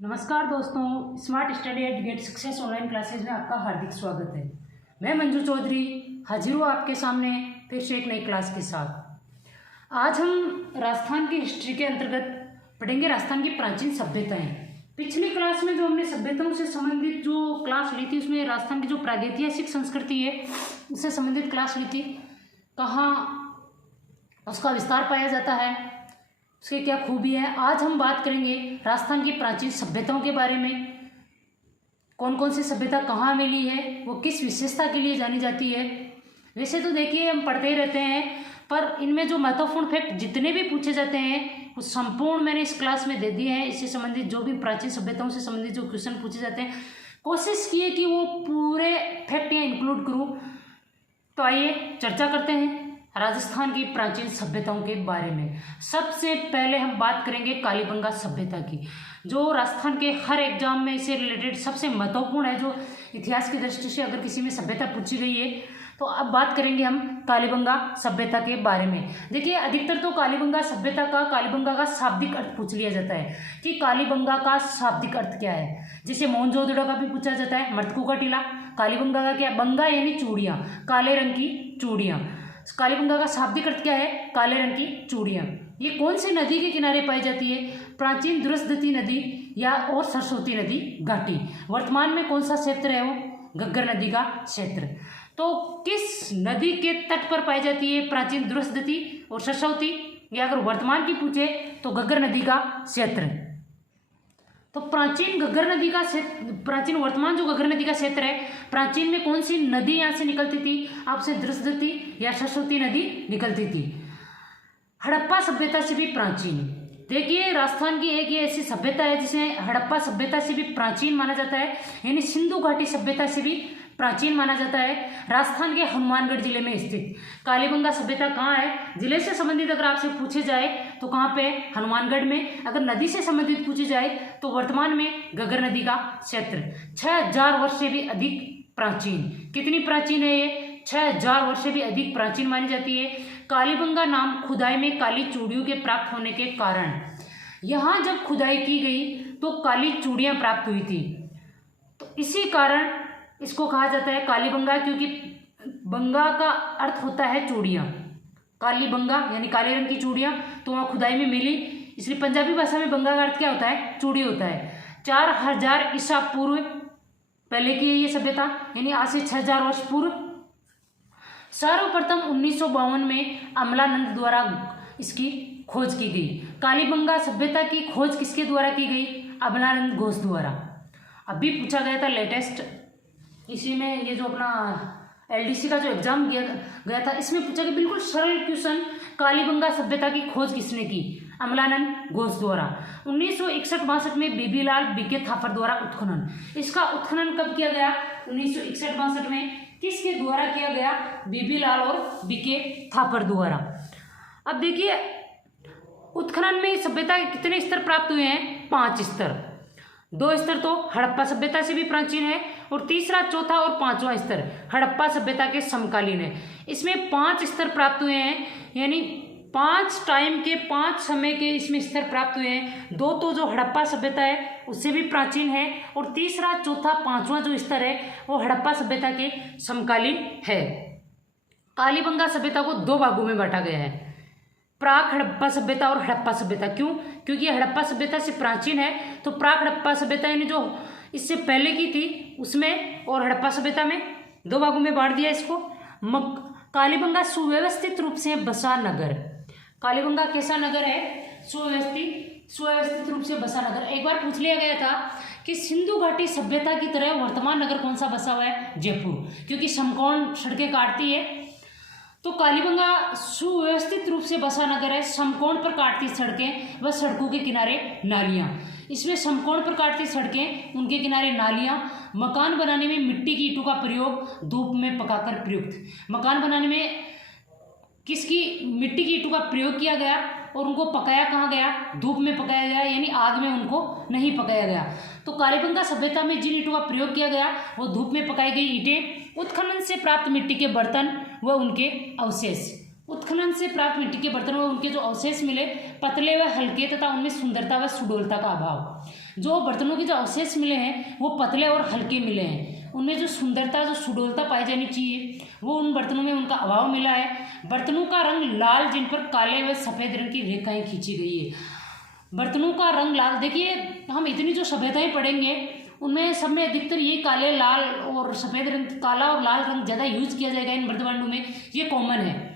नमस्कार दोस्तों, smart study eight get success online classes में आपका हार्दिक स्वागत है। मैं मंजू चौधरी हाजिर हूँ आपके सामने फिर से एक नई क्लास के साथ। आज हम राजस्थान की हिस्ट्री के अंतर्गत पढ़ेंगे राजस्थान की प्राचीन सभ्यताएं। पिछली क्लास में जो हमने सभ्यताओं से संबंधित जो क्लास ली थी उसमें राजस्थान की जो प्रागैतिहासिक संस्कृति है उससे संबंधित क्लास ली थी। कहाँ उसका विस्तार पाया जाता है, उसके क्या खूबी है। आज हम बात करेंगे राजस्थान की प्राचीन सभ्यताओं के बारे में। कौन कौन सी सभ्यता कहाँ मिली है, वो किस विशेषता के लिए जानी जाती है। वैसे तो देखिए हम पढ़ते ही रहते हैं, पर इनमें जो महत्वपूर्ण फैक्ट जितने भी पूछे जाते हैं वो संपूर्ण मैंने इस क्लास में दे दिए हैं। इससे संबंधित जो भी प्राचीन सभ्यताओं से संबंधित जो क्वेश्चन पूछे जाते हैं कोशिश किए कि वो पूरे फैक्ट यहाँ इंक्लूड करूँ। तो आइए चर्चा करते हैं राजस्थान की प्राचीन सभ्यताओं के बारे में। सबसे पहले हम बात करेंगे कालीबंगा सभ्यता की, जो राजस्थान के हर एग्जाम में इससे रिलेटेड सबसे महत्वपूर्ण है। जो इतिहास की दृष्टि से अगर किसी में सभ्यता पूछी गई है तो अब बात करेंगे हम कालीबंगा सभ्यता के बारे में। देखिए अधिकतर तो कालीबंगा का शाब्दिक अर्थ पूछ लिया जाता है कि कालीबंगा का शाब्दिक अर्थ क्या है। जैसे मोहनजोदड़ो का भी पूछा जाता है, मृतकों का टीला। कालीबंगा का क्या, बंगा यानी चूड़ियाँ, काले रंग की चूड़ियाँ। कालीबंगा का शाब्दिक अर्थ क्या है, काले रंग की चूड़ियाँ। ये कौन सी नदी के किनारे पाई जाती है, प्राचीन दुरस्दती नदी या और सरस्वती नदी घाटी। वर्तमान में कौन सा क्षेत्र है, वो घग्गर नदी का क्षेत्र। तो किस नदी के तट पर पाई जाती है प्राचीन दुरस्दती और सरस्वती, या अगर वर्तमान की पूछे तो घग्गर नदी का क्षेत्र। तो प्राचीन वर्तमान जो घग्गर नदी का क्षेत्र है, प्राचीन में कौन सी नदी यहाँ से निकलती थी, आपसे दुरस्दती या सरस्वती नदी निकलती थी। हड़प्पा सभ्यता से भी प्राचीन। देखिए राजस्थान की एक ये ऐसी सभ्यता है जिसे हड़प्पा सभ्यता से भी प्राचीन माना जाता है, यानी सिंधु घाटी सभ्यता से भी प्राचीन माना जाता है। राजस्थान के हनुमानगढ़ जिले में स्थित कालीबंगा सभ्यता कहाँ है, जिले से संबंधित अगर आपसे पूछे जाए तो कहाँ पे, हनुमानगढ़ में। अगर नदी से संबंधित पूछी जाए तो वर्तमान में घग्गर नदी का क्षेत्र। 6000 वर्ष से भी अधिक प्राचीन। कितनी प्राचीन है ये, 6000 वर्ष से भी अधिक प्राचीन मानी जाती है। कालीबंगा नाम खुदाई में काली चूड़ियों के प्राप्त होने के कारण, यहाँ जब खुदाई की गई तो काली चूड़ियाँ प्राप्त हुई थी, तो इसी कारण इसको कहा जाता है कालीबंगा, क्योंकि बंगा का अर्थ होता है चूड़ियाँ। कालीबंगा यानी काले रंग की चूड़ियाँ, तो वहाँ खुदाई में मिली, इसलिए पंजाबी भाषा में बंगा का अर्थ क्या होता है, चूड़ी होता है। 4000 ईसा पूर्व पहले की है ये सभ्यता, यानी आज से 6000 वर्ष पूर्व। सर्वप्रथम 1952 में अमलानंद द्वारा इसकी खोज की गई। कालीबंगा सभ्यता की खोज किसके द्वारा की गई, अमलानंद घोष द्वारा। अभी पूछा गया था लेटेस्ट, इसी में ये जो अपना LDC का जो एग्जाम दिया गया था इसमें पूछा गया बिल्कुल सरल क्वेश्चन, कालीबंगा सभ्यता की खोज किसने की, अमलानंद घोष द्वारा। 1961-62 में बीबीलाल बीके थापर द्वारा उत्खनन। इसका उत्खनन कब किया गया, 1961-62 में। किसके द्वारा किया गया, बीबीलाल और बीके थापर द्वारा। अब देखिए उत्खनन में सभ्यता के कितने स्तर प्राप्त हुए हैं, 5 स्तर। 2 स्तर तो हड़प्पा सभ्यता से भी प्राचीन है, और तीसरा, चौथा और 5वां स्तर हड़प्पा सभ्यता के समकालीन है। इसमें 5 स्तर प्राप्त हुए हैं, यानी 5 टाइम के 5 समय के इसमें स्तर प्राप्त हुए हैं। 2 तो जो हड़प्पा सभ्यता है उससे भी प्राचीन है, और तीसरा, चौथा, 5वां जो स्तर है वो हड़प्पा सभ्यता के समकालीन है। कालीबंगा सभ्यता को 2 भागों में बांटा गया है, प्राक हड़प्पा सभ्यता और हड़प्पा सभ्यता। क्यों, क्योंकि हड़प्पा सभ्यता से प्राचीन है, तो प्राक हड़प्पा सभ्यता यानी जो इससे पहले की थी उसमें, और हड़प्पा सभ्यता में 2 भागों में बांट दिया इसको। कालीबंगा सुव्यवस्थित रूप से बसा नगर। कालीबंगा कैसा नगर है, सुव्यवस्थित रूप से बसा नगर। एक बार पूछ लिया गया था कि सिंधु घाटी सभ्यता की तरह वर्तमान नगर कौन सा बसा हुआ है, जयपुर, क्योंकि समकोण सड़कें काटती है। तो कालीबंगा सुव्यवस्थित रूप से बसा नगर है, समकोण पर काटती सड़कें व सड़कों के किनारे नालियाँ। इसमें समकोण पर काटती सड़कें, उनके किनारे नालियाँ। मकान बनाने में मिट्टी की ईंटों का प्रयोग धूप में पकाकर प्रयुक्त। मकान बनाने में किसकी, मिट्टी की ईंटों का प्रयोग किया गया, और उनको पकाया कहाँ गया, धूप में पकाया गया, यानी आग में उनको नहीं पकाया गया। तो कालीबंगा सभ्यता में जिन ईंटों का प्रयोग किया गया वो धूप में पकाई गई ईंटें, उत्खनन से प्राप्त मिट्टी के बर्तन व उनके अवशेष। उत्खनन से प्राप्त मिट्टी के बर्तनों में उनके जो अवशेष मिले पतले व हल्के तथा उनमें सुंदरता व सुडौलता का अभाव। जो बर्तनों के जो अवशेष मिले हैं वो पतले और हल्के मिले हैं। उनमें जो सुंदरता, जो सुडौलता पाई जानी चाहिए वो उन बर्तनों में उनका अभाव मिला है। बर्तनों का रंग लाल, जिन पर काले व सफ़ेद रंग की रेखाएं खींची गई है। बर्तनों का रंग लाल, देखिए हम इतनी जो सभ्यताएं पढ़ेंगे उनमें सब में अधिकतर ये काले, लाल और सफ़ेद रंग, काला और लाल रंग ज़्यादा यूज किया जाएगा इन बर्तनों में, ये कॉमन है।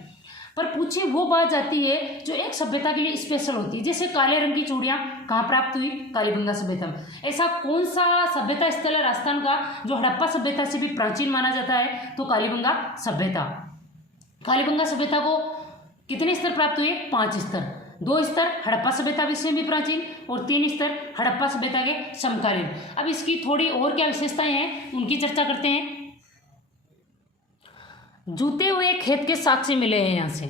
पर पूछिए वो बात जाती है जो एक सभ्यता के लिए स्पेशल होती है। जैसे काले रंग की चूड़ियाँ कहाँ प्राप्त हुई? कालीबंगा सभ्यता में। ऐसा कौन सा सभ्यता स्थल है राजस्थान का जो हड़प्पा सभ्यता से भी प्राचीन माना जाता है? तो कालीबंगा सभ्यता। कालीबंगा सभ्यता को कितने स्तर प्राप्त हुए? 5 स्तर। 2 स्तर हड़प्पा सभ्यता से भी प्राचीन और 3 स्तर हड़प्पा सभ्यता के समकालीन। अब इसकी थोड़ी और क्या विशेषताएं हैं उनकी चर्चा करते हैं। जूते हुए खेत के साक्ष्य मिले हैं। यहाँ से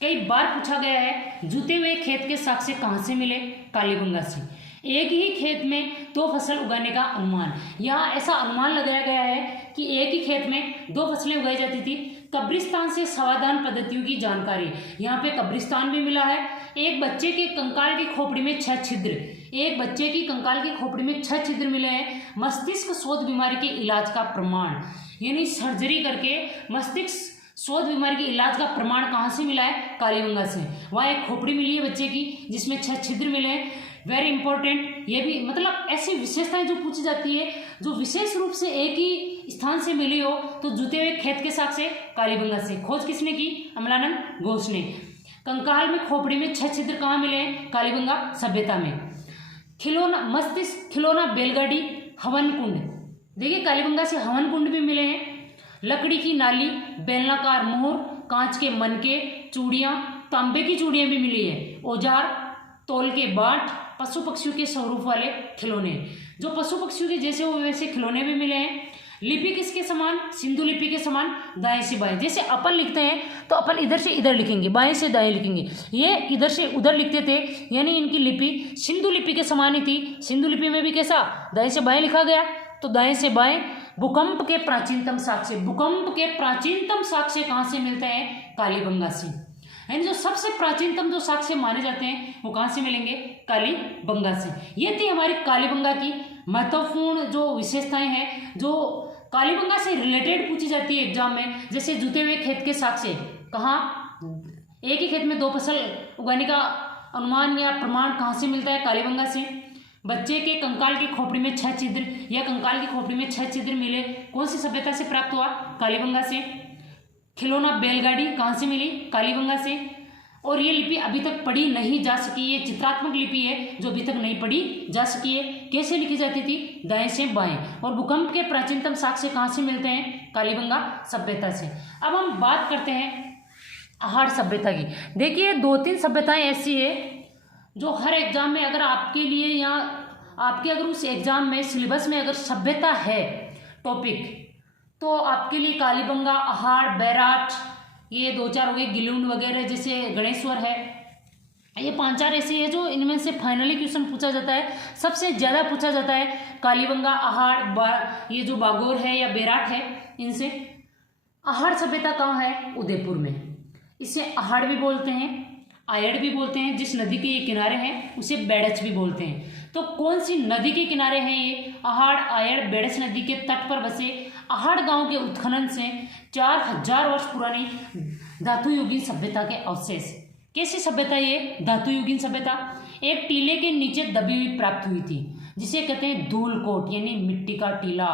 कई बार पूछा गया है, जूते हुए खेत के साक्ष्य कहाँ से मिले? कालीबंगा से। एक ही खेत में 2 फसल उगाने का अनुमान, यहाँ ऐसा अनुमान लगाया गया है कि एक ही खेत में 2 फसलें उगाई जाती थी। कब्रिस्तान से समाधान पद्धतियों की जानकारी, यहाँ पे कब्रिस्तान भी मिला है। एक बच्चे के कंकाल की खोपड़ी में 6 छिद्र, एक बच्चे की कंकाल की खोपड़ी में 6 छिद्र मिले हैं। मस्तिष्क शोथ बीमारी के इलाज का प्रमाण, यानी सर्जरी करके मस्तिष्क शोथ बीमारी के इलाज का प्रमाण कहाँ से मिला है? कालीबंगा से। वहाँ एक खोपड़ी मिली है बच्चे की जिसमें 6 छिद्र मिले हैं। वेरी इंपॉर्टेंट, ये भी मतलब ऐसी विशेषताएं जो पूछी जाती है जो विशेष रूप से एक ही स्थान से मिली हो, तो जूते हुए खेत के साक्ष्य कालीबंगा से। खोज किसने की? अमलानंद घोष ने। कंकाल में खोपड़ी में 6 छिद्र कहाँ मिले हैं? कालीबंगा सभ्यता में। खिलौना मस्तिष्क, खिलौना बैलगाड़ी, हवन कुंड, देखिए कालीबंगा से हवन कुंड भी मिले हैं। लकड़ी की नाली, बेलनाकार मोहर, कांच के मनके, चूड़ियाँ, तांबे की चूड़ियाँ भी मिली है। औजार, तौल के बाट, पशु पक्षियों के स्वरूप वाले खिलौने, जो पशु पक्षियों के जैसे हो वैसे खिलौने भी मिले हैं। लिपि किसके समान? सिंधु लिपि के समान, दाएं से बाएं। जैसे अपन लिखते हैं तो अपन इधर से इधर लिखेंगे, बाएं से दाएं लिखेंगे, ये इधर से उधर लिखते थे, यानी इनकी लिपि सिंधु लिपि के समान ही थी। सिंधु लिपि में भी कैसा? दाएं से बाएं लिखा गया, तो दाएं से बाएं। भूकंप के प्राचीनतम साक्ष्य, भूकंप के प्राचीनतम साक्ष्य कहाँ से मिलते हैं? कालीबंगा से। यानी जो सबसे प्राचीनतम जो साक्ष्य माने जाते हैं वो कहाँ से मिलेंगे? कालीबंगा से। ये थी हमारी कालीबंगा की महत्वपूर्ण जो विशेषताएं हैं जो कालीबंगा से रिलेटेड पूछी जाती है एग्जाम में। जैसे जूते हुए खेत के साक्ष्य कहाँ? एक ही खेत में 2 फसल उगाने का अनुमान या प्रमाण कहाँ से मिलता है? कालीबंगा से। बच्चे के कंकाल की खोपड़ी में 6 छिद्र या कंकाल की खोपड़ी में 6 छिद्र मिले, कौन सी सभ्यता से प्राप्त हुआ? कालीबंगा से। खिलौना बैलगाड़ी कहाँ से मिली? कालीबंगा से। और ये लिपि अभी तक पढ़ी नहीं जा सकी, ये चित्रात्मक लिपि है जो अभी तक नहीं पढ़ी जा सकी है। कैसे लिखी जाती थी? दाएं से बाएं। और भूकंप के प्राचीनतम साक्ष्य कहाँ से मिलते हैं? कालीबंगा सभ्यता से। अब हम बात करते हैं आहार सभ्यता की। देखिए 2-3 सभ्यताएं ऐसी है जो हर एग्जाम में अगर आपके लिए या आपके अगर उस एग्जाम में सिलेबस में अगर सभ्यता है टॉपिक, तो आपके लिए कालीबंगा, आहार, बैराट, ये 2-4 हो गए, गिलुंड वगैरह, जैसे गणेश्वर है, ये 5-4 ऐसे है जो इनमें से फाइनली क्वेश्चन पूछा जाता है। सबसे ज़्यादा पूछा जाता है कालीबंगा, आहार, ये जो बागोर है या बैराट है, इनसे। आहार सभ्यता कहाँ है? उदयपुर में। इसे आहार भी बोलते हैं, आयड़ भी बोलते हैं। जिस नदी के ये किनारे हैं उसे बेड़च भी बोलते हैं। तो कौन सी नदी के किनारे हैं ये? आहाड़, आयड़, बेड़च नदी के तट पर बसे आहाड़ गांव के उत्खनन से 4000 वर्ष पुरानी धातु युगीन सभ्यता के अवशेष। कैसी सभ्यता ये? धातु युगीन सभ्यता एक टीले के नीचे दबी हुई प्राप्त हुई थी, जिसे कहते हैं धूलकोट, यानी मिट्टी का टीला।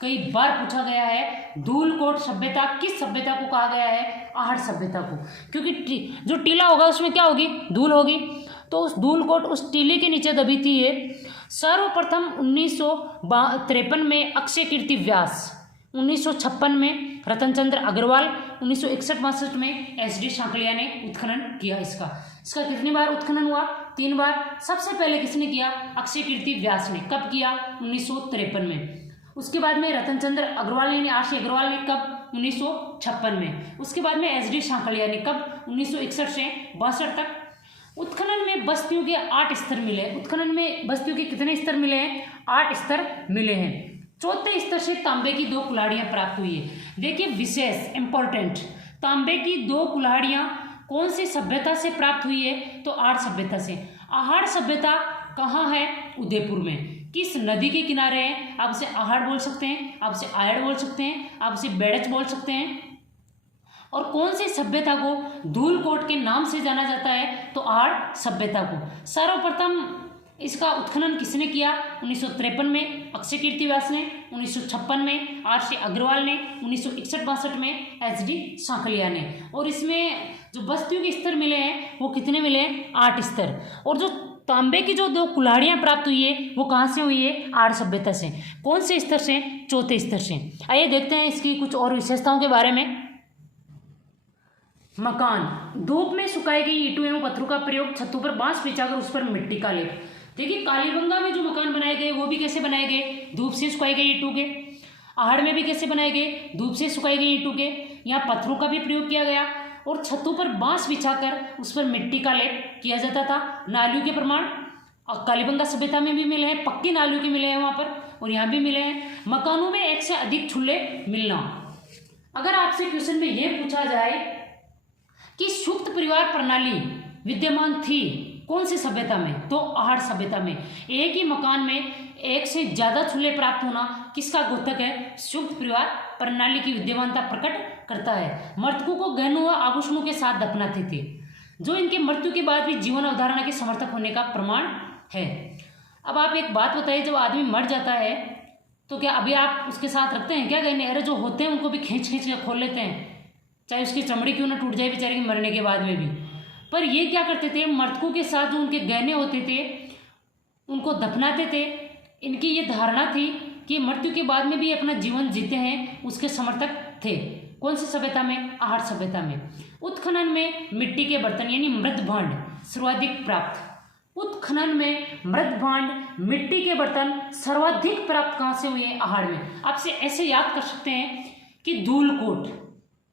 कई बार पूछा गया है धूलकोट सभ्यता किस सभ्यता को कहा गया है? आहाड़ सभ्यता को, क्योंकि जो टीला होगा उसमें क्या होगी? धूल होगी। तो उस धूलकोट उस टीले के नीचे दबी थी ये। सर्वप्रथम 1953 में अक्षय कीर्ति व्यास, 1956 में रतनचंद्र अग्रवाल, 1961-62 में SD सांकलिया ने उत्खनन किया। इसका कितनी बार उत्खनन हुआ? 3 बार। सबसे पहले किसने किया? अक्षय कीर्ति व्यास ने। कब किया? 1953 में। उसके बाद में रतनचंद्र अग्रवाल यानी RC अग्रवाल ने कब? 1956 में। उसके बाद में SD सांकलिया ने कब? 1961 से 62 तक। उत्खनन में बस्तियों के 8 स्तर मिले। उत्खनन में बस्तियों के कितने स्तर मिले हैं? 8 स्तर मिले हैं। चौथे स्तर से तांबे की 2 कुल्हाड़ियाँ प्राप्त हुई है। देखिए विशेष इंपॉर्टेंट, तांबे की 2 कुल्हाड़ियाँ कौन सी सभ्यता से प्राप्त हुई है? तो आहाड़ सभ्यता से। आहाड़ सभ्यता कहाँ है? उदयपुर में। किस नदी के किनारे है? आप उसे आहड़ बोल सकते हैं, आप उसे आयड़ बोल सकते हैं, आप उसे बेड़च बोल सकते हैं। और कौन सी सभ्यता को धूलकोट के नाम से जाना जाता है? तो आहड़ सभ्यता को। सर्वप्रथम इसका उत्खनन किसने किया? 1953 में अक्षय कीर्ति व्यास ने, 1956 में आर.सी. अग्रवाल ने, 1961-62 में एच.डी. सांकलिया ने। और इसमें जो बस्तियों के स्तर मिले हैं वो कितने मिले हैं? 8 स्तर। और जो तांबे की जो 2 कुल्हाड़ियाँ प्राप्त हुई है वो कहाँ से हुई है? आहड़ सभ्यता से। कौन से स्तर से? चौथे स्तर से। आइए देखते हैं इसकी कुछ और विशेषताओं के बारे में। मकान, धूप में सुखाई गई ईंटों एवं पत्थरों का प्रयोग, छतों पर बांस बिछाकर उस पर मिट्टी का लेप। देखिए कालीबंगा में जो मकान बनाए गए वो भी कैसे बनाए गए? धूप से सुखाई गई ईंटों के। आहड़ में भी कैसे बनाए गए? धूप से सुखाई गई ईंटों के। यहाँ पत्थरों का भी प्रयोग किया गया और छतों पर बांस बिछाकर उस पर मिट्टी का लेप किया जाता था। नालियों के प्रमाण कालीबंगा सभ्यता में भी मिले हैं, पक्की नालियों के मिले हैं वहाँ पर, और यहाँ भी मिले हैं। मकानों में एक से अधिक चूल्हे मिलना। अगर आपसे क्वेश्चन में ये पूछा जाए कि सुप्त परिवार प्रणाली विद्यमान थी कौन सी सभ्यता में? तो आहड़ सभ्यता में। एक ही मकान में एक से ज्यादा चूल्हे प्राप्त होना किसका द्योतक है? सुप्त परिवार प्रणाली की विद्यमानता प्रकट करता है। मृतकों को गहनों व आभूषणों के साथ दफनाते थे, जो इनके मृत्यु के बाद भी जीवन अवधारणा के समर्थक होने का प्रमाण है। अब आप एक बात बताइए, जब आदमी मर जाता है तो क्या अभी आप उसके साथ रखते हैं क्या गहने? अरे जो होते हैं उनको भी खींच खींच के खोल लेते हैं, चाहे उसकी चमड़ी क्यों ना टूट जाए बेचारे के मरने के बाद में भी। पर ये क्या करते थे? मृतकों के साथ जो उनके गहने होते थे उनको दफनाते थे। इनकी ये धारणा थी कि मृत्यु के बाद में भी अपना जीवन जीते हैं, उसके समर्थक थे। कौन सी सभ्यता में? आहड़ सभ्यता में। उत्खनन में मिट्टी के बर्तन यानी मृत भांड सर्वाधिक प्राप्त। उत्खनन में मृत भांड मिट्टी के बर्तन सर्वाधिक प्राप्त कहाँ से हुए? आहड़ में। आपसे ऐसे याद कर सकते हैं कि धूलकोट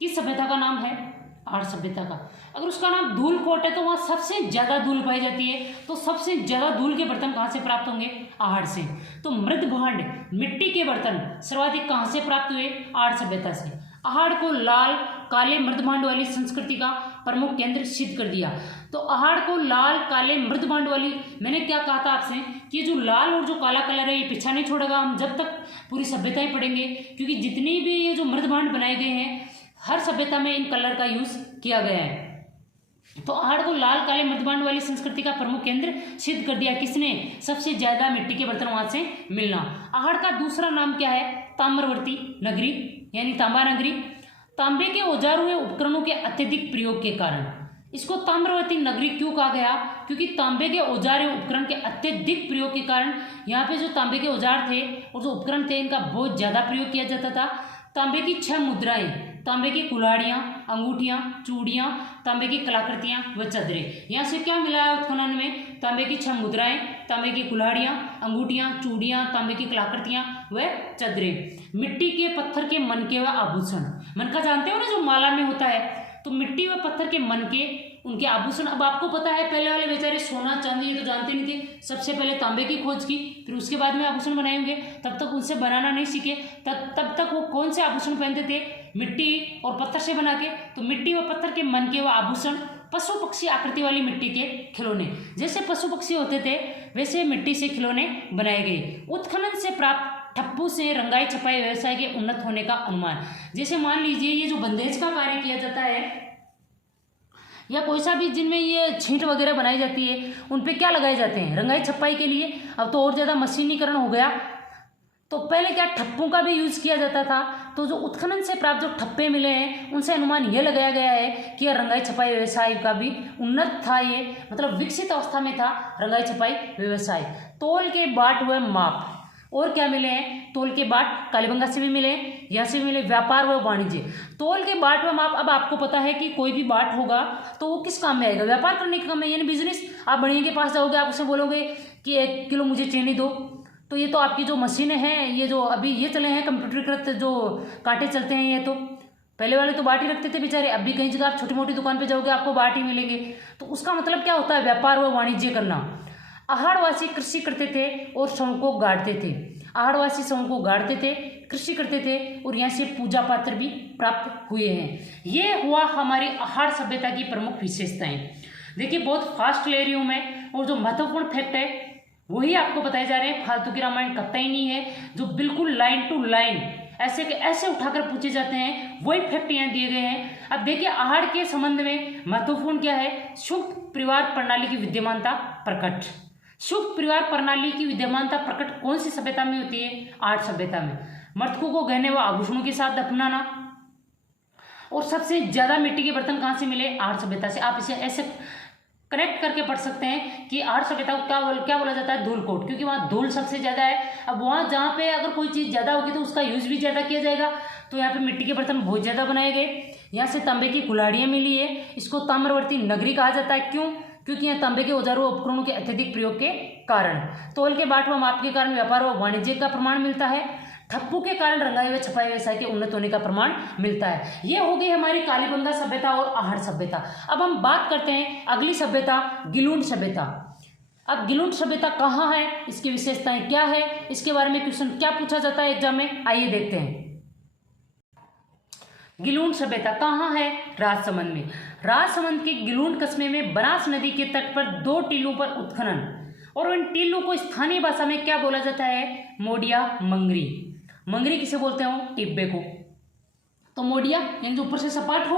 किस सभ्यता का नाम है? आहड़ सभ्यता का। अगर उसका नाम धूलकोट है तो वहाँ सबसे ज्यादा धूल पाई जाती है, तो सबसे ज्यादा धूल के बर्तन कहाँ से प्राप्त होंगे? आहड़ से। तो मृत भांड मिट्टी के बर्तन सर्वाधिक कहाँ से प्राप्त हुए? आहड़ सभ्यता से। आहड़ को लाल काले मृत भांड वाली संस्कृति का प्रमुख केंद्र सिद्ध कर दिया। तो आहड़ को लाल काले मृत भांड वाली, मैंने क्या कहा था आपसे कि जो लाल और जो काला कलर है ये पीछा नहीं छोड़ेगा हम जब तक पूरी सभ्यताएं पढ़ेंगे, क्योंकि जितनी भी ये जो मृत भांड बनाए गए हैं हर सभ्यता में इन कलर का यूज किया गया है। तो आहड़ को लाल काले मृत भांड वाली संस्कृति का प्रमुख केंद्र सिद्ध कर दिया। किसने? सबसे ज्यादा मिट्टी के बर्तन वहां से मिलना। आहड़ का दूसरा नाम क्या है? ताम्रवर्ती नगरी यानी तांबा नगरी। तांबे के औजारों व उपकरणों के अत्यधिक प्रयोग के कारण इसको ताम्रवर्ती नगरी क्यों कहा गया? क्योंकि तांबे के औजार एवं उपकरण के अत्यधिक प्रयोग के कारण यहाँ पे जो तांबे के औजार थे और जो उपकरण थे इनका बहुत ज्यादा प्रयोग किया जाता था। तांबे की 6 मुद्राएं, तांबे की कुल्हाड़ियाँ, अंगूठियाँ, चूड़ियाँ, तांबे की कलाकृतियाँ व चदरें। यहाँ से क्या मिला है उत्खनन में? तांबे की 6 मुद्राएं, तांबे की कुल्हाड़ियाँ, अंगूठियाँ, चूड़ियाँ, तांबे की कलाकृतियाँ व चदरें। मिट्टी के पत्थर के मनके व आभूषण। मनका जानते हो ना, जो माला में होता है। तो मिट्टी व पत्थर के मनके, उनके आभूषण। अब आपको पता है पहले वाले बेचारे सोना चांदी ये तो जानते नहीं थे, सबसे पहले तांबे की खोज की, फिर उसके बाद में आभूषण बनाए होंगे। तब तक उनसे बनाना नहीं सीखे, तब तक वो कौन से आभूषण पहनते थे? मिट्टी और पत्थर से बना के। तो मिट्टी व पत्थर के मनके व आभूषण, पशु पक्षी आकृति वाली मिट्टी के खिलौने, जैसे पशु पक्षी होते थे वैसे मिट्टी से खिलौने बनाए गए। उत्खनन से प्राप्त ठप्पू से रंगाई छपाई व्यवसाय के उन्नत होने का अनुमान। जैसे मान लीजिए ये जो बंदेज का कार्य किया जाता है या कोई सा भी जिनमें ये छींट वगैरह बनाई जाती है उन पे क्या लगाए जाते हैं? रंगाई छपाई के लिए। अब तो और ज़्यादा मशीनीकरण हो गया, तो पहले क्या ठप्पों का भी यूज़ किया जाता था। तो जो उत्खनन से प्राप्त जो ठप्पे मिले हैं उनसे अनुमान ये लगाया गया है कि रंगाई छपाई व्यवसाय का भी उन्नत था, ये मतलब विकसित अवस्था में था रंगाई छपाई व्यवसाय। तोल के बाट व माप और क्या मिले हैं? तोल के बाट कालीबंगा से भी मिले, यहाँ से भी मिले। व्यापार व वाणिज्य, तोल के बाट व माप। अब आपको पता है कि कोई भी बाट होगा तो वो किस काम में आएगा? व्यापार करने के काम में, यानी बिजनेस। आप बढ़िया के पास जाओगे, आप उसे बोलोगे कि 1 किलो मुझे चीनी दो, तो ये तो आपकी जो मशीनें हैं, ये जो अभी ये चले हैं कंप्यूटरीकृत जो कांटे चलते हैं, ये तो पहले वाले तो बाट ही रखते थे बेचारे। अब भी कहीं जगह आप छोटी मोटी दुकान पे जाओगे आपको बाट ही मिलेंगे। तो उसका मतलब क्या होता है? व्यापार व वाणिज्य करना। आहड़वासी कृषि करते थे और समूह को गाड़ते थे। आहड़वासी समूह को गाड़ते थे, कृषि करते थे और यहाँ से पूजा पात्र भी प्राप्त हुए हैं। ये हुआ हमारी आहड़ सभ्यता की प्रमुख विशेषताएं। देखिए बहुत फास्ट ले रही हूँ मैं, और जो महत्वपूर्ण फैक्ट है वही आपको बताए जा रहे हैं, फालतू के रामायण कतई नहीं है, जो बिल्कुल लाइन टू लाइन ऐसे के ऐसे उठाकर पूछे जाते हैं, वही फैक्ट यहाँ दिए गए हैं। अब देखिए, आहार के संबंध में महत्वपूर्ण क्या है, सुक्त परिवार प्रणाली की विद्यमानता प्रकट। सुक्त परिवार प्रणाली की विद्यमानता प्रकट कौन सी सभ्यता में होती है, आर्य सभ्यता में। मृतकों को गहने व आभूषणों के साथ दफनाना, और सबसे ज्यादा मिट्टी के बर्तन कहाँ से मिले, आर्य सभ्यता से। आप इसे ऐसे कनेक्ट करके पढ़ सकते हैं कि आर्य सभ्यता को क्या बोला जाता है, धूलकोट, क्योंकि वहाँ धूल सबसे ज्यादा है। अब वहाँ जहाँ पे अगर कोई चीज ज्यादा होगी तो उसका यूज भी ज्यादा किया जाएगा, तो यहाँ पे मिट्टी के बर्तन बहुत ज्यादा बनाए गए। यहाँ से तांबे की कुल्हाड़ियाँ मिली है, इसको ताम्रवर्ती नगरी कहा जाता है। क्यों, क्योंकि यहाँ तांबे के औजारों उपकरणों के अत्यधिक प्रयोग के कारण। तौल के बाट व माप के कारण व्यापार व वाणिज्य का प्रमाण मिलता है। ठप्पू के कारण रंगाई व छपाई व्यवसाय के उन्नत होने का प्रमाण मिलता है। ये हो गई हमारी कालीबंगा सभ्यता और आहार सभ्यता। अब हम बात करते हैं अगली सभ्यता, गिलुंड सभ्यता। अब गिलुंड सभ्यता कहाँ है, इसकी विशेषताएं क्या है, इसके बारे में क्वेश्चन क्या पूछा जाता है एग्जाम में, आइए देखते हैं। गिलुंड सभ्यता कहाँ है, राजसमंद में। राजसमंद के गिलुंड कस्बे में बनास नदी के तट पर 2 टीलों पर उत्खनन, और इन टीलों को स्थानीय भाषा में क्या बोला जाता है, मोडिया मंगरी। मंगरी किसे बोलते हो, टिब्बे को। तो मोडिया यानी जो ऊपर से सपाट हो।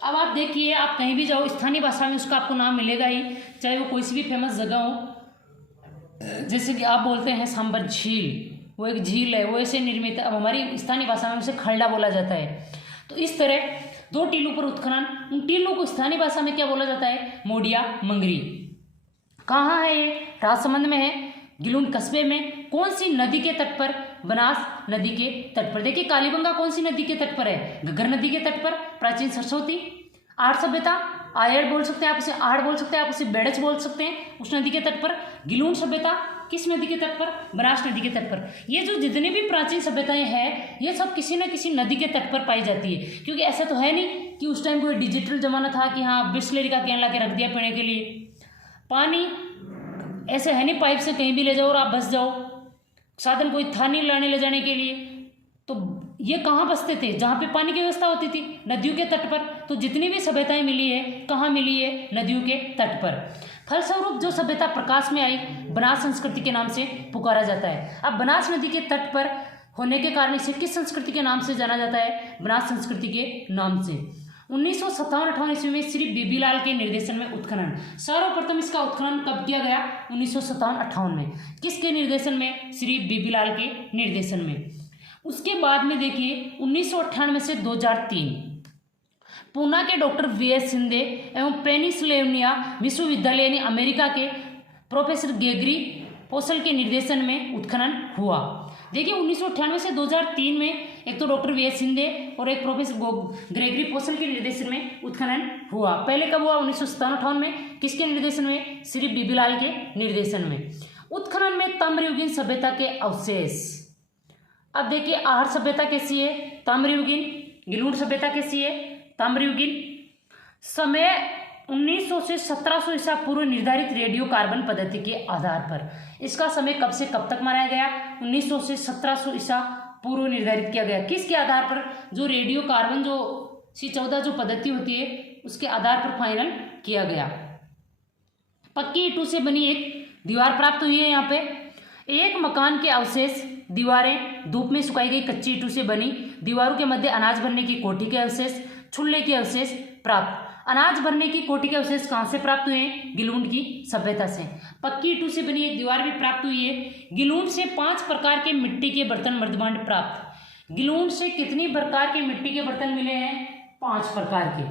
अब आप देखिए, आप कहीं भी जाओ स्थानीय भाषा में उसका आपको नाम मिलेगा ही, चाहे वो कोई सी भी फेमस जगह हो। जैसे कि आप बोलते हैं सांबर झील, वो एक झील है, वो ऐसे निर्मित है। अब हमारी स्थानीय भाषा में उसे खरड़ा बोला जाता है। तो इस तरह 2 टीलों पर उत्खनन, उन टीलों को स्थानीय भाषा में क्या बोला जाता है, मोडिया मंगरी। कहाँ है ये, राजसमंद में है, गिलुंड कस्बे में। कौन सी नदी के तट पर, बनास नदी के तट पर। देखिए, कालीबंगा कौन सी नदी के तट पर है, घग्गर नदी के तट पर। प्राचीन सरस्वती। आर्य सभ्यता, आयड़ बोल सकते हैं आप उसे, आड़ बोल सकते हैं आप उसे, बेड़च बोल सकते हैं, उस नदी के तट पर। गिलुंड सभ्यता किस नदी के तट पर, बनास नदी के तट पर। ये जो जितनी भी प्राचीन सभ्यताएं हैं, ये सब किसी न किसी नदी के तट पर पाई जाती है। क्योंकि ऐसा तो है नहीं कि उस टाइम कोई डिजिटल जमाना था कि हाँ बिस्लेरी का कैन ला के रख दिया पीने के लिए। पानी ऐसे है नहीं पाइप से कहीं भी ले जाओ और आप बस जाओ, साधन कोई था नहीं लाने ले जाने के लिए। तो ये कहाँ बसते थे, जहाँ पे पानी की व्यवस्था होती थी, नदियों के तट पर। तो जितनी भी सभ्यताएं मिली है, कहाँ मिली है, नदियों के तट पर। फलस्वरूप जो सभ्यता प्रकाश में आई, बनास संस्कृति के नाम से पुकारा जाता है। अब बनास नदी के तट पर होने के कारण इसे किस संस्कृति के नाम से जाना जाता है, बनास संस्कृति के नाम से। 1957-58 ईस्वी में श्री बीबीलाल के निर्देशन में उत्खनन। सर्वप्रथम इसका उत्खनन कब किया गया, 1957-58 में। किसके निर्देशन में, श्री बीबीलाल के निर्देशन में। उसके बाद में देखिए 1998 से 2003 पूना के डॉक्टर वीएस शिंदे एवं पेनिसिल्वेनिया विश्वविद्यालय यानी अमेरिका के प्रोफेसर ग्रेगरी पोसल के निर्देशन में उत्खनन हुआ। देखिए 1998 से 2003 में एक तो डॉक्टर वीएस शिंदे और एक प्रोफेसर ग्रेगरी पोसल के निर्देशन में उत्खनन हुआ। पहले कब हुआ, 1957-58 में। किसके निर्देशन में, श्री बीबीलाल के निर्देशन में। उत्खनन में ताम्रयुगीन सभ्यता के अवशेष। अब देखिए, आहार सभ्यता कैसी है, ताम्रयुगीन। गिलुंड सभ्यता कैसी है, ताम्रयुगीन। समय 1900 से 1700 ईसा पूर्व निर्धारित रेडियो कार्बन पद्धति के आधार पर। इसका समय कब से कब तक माना गया, 1900 से 1700 ईसा पूर्व निर्धारित किया गया। किसके आधार पर, जो रेडियो कार्बन जो C14 जो पद्धति होती है उसके आधार पर फाइनल किया गया। पक्की ईंटों से बनी एक दीवार प्राप्त हुई है। यहाँ पे एक मकान के अवशेष, दीवारें धूप में सुखाई गई कच्ची ईंटों से बनी, दीवारों के मध्य अनाज भरने की कोठी के अवशेष, छुल्ले के अवशेष प्राप्त। अनाज भरने की कोठी के अवशेष कहाँ से प्राप्त हुए हैं, गिलुंड की सभ्यता से। पक्की ईंटों से बनी एक दीवार भी प्राप्त हुई है। गिलुंड से 5 प्रकार के मिट्टी के बर्तन मृदभांड प्राप्त। गिलुंड से कितनी प्रकार के मिट्टी के बर्तन मिले हैं, 5 प्रकार के।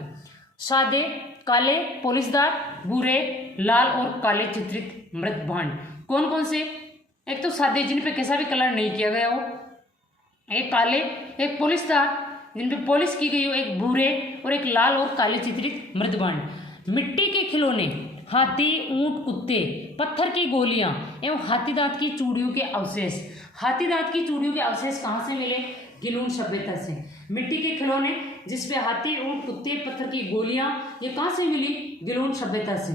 सादे, काले, पॉलिशदार, भूरे, लाल और काले चित्रित मृदभांड। कौन कौन से, एक तो सादे जिन पे कैसा भी कलर नहीं किया गया हो, एक काले, एक पॉलिशदार जिन पे पॉलिश की गई हो, एक भूरे और एक लाल और काले चित्रित मृदभांड। मिट्टी के खिलौने, हाथी, ऊंट, कुत्ते, पत्थर की गोलियां एवं हाथी दांत की चूड़ियों के अवशेष। हाथी दांत की चूड़ियों के अवशेष कहाँ से मिले, गिलुंड सभ्यता से। मिट्टी के खिलौने जिसपे हाथी, ऊंट, कुत्ते, पत्थर की गोलियां, ये कहाँ से मिली, गिलुंड सभ्यता से।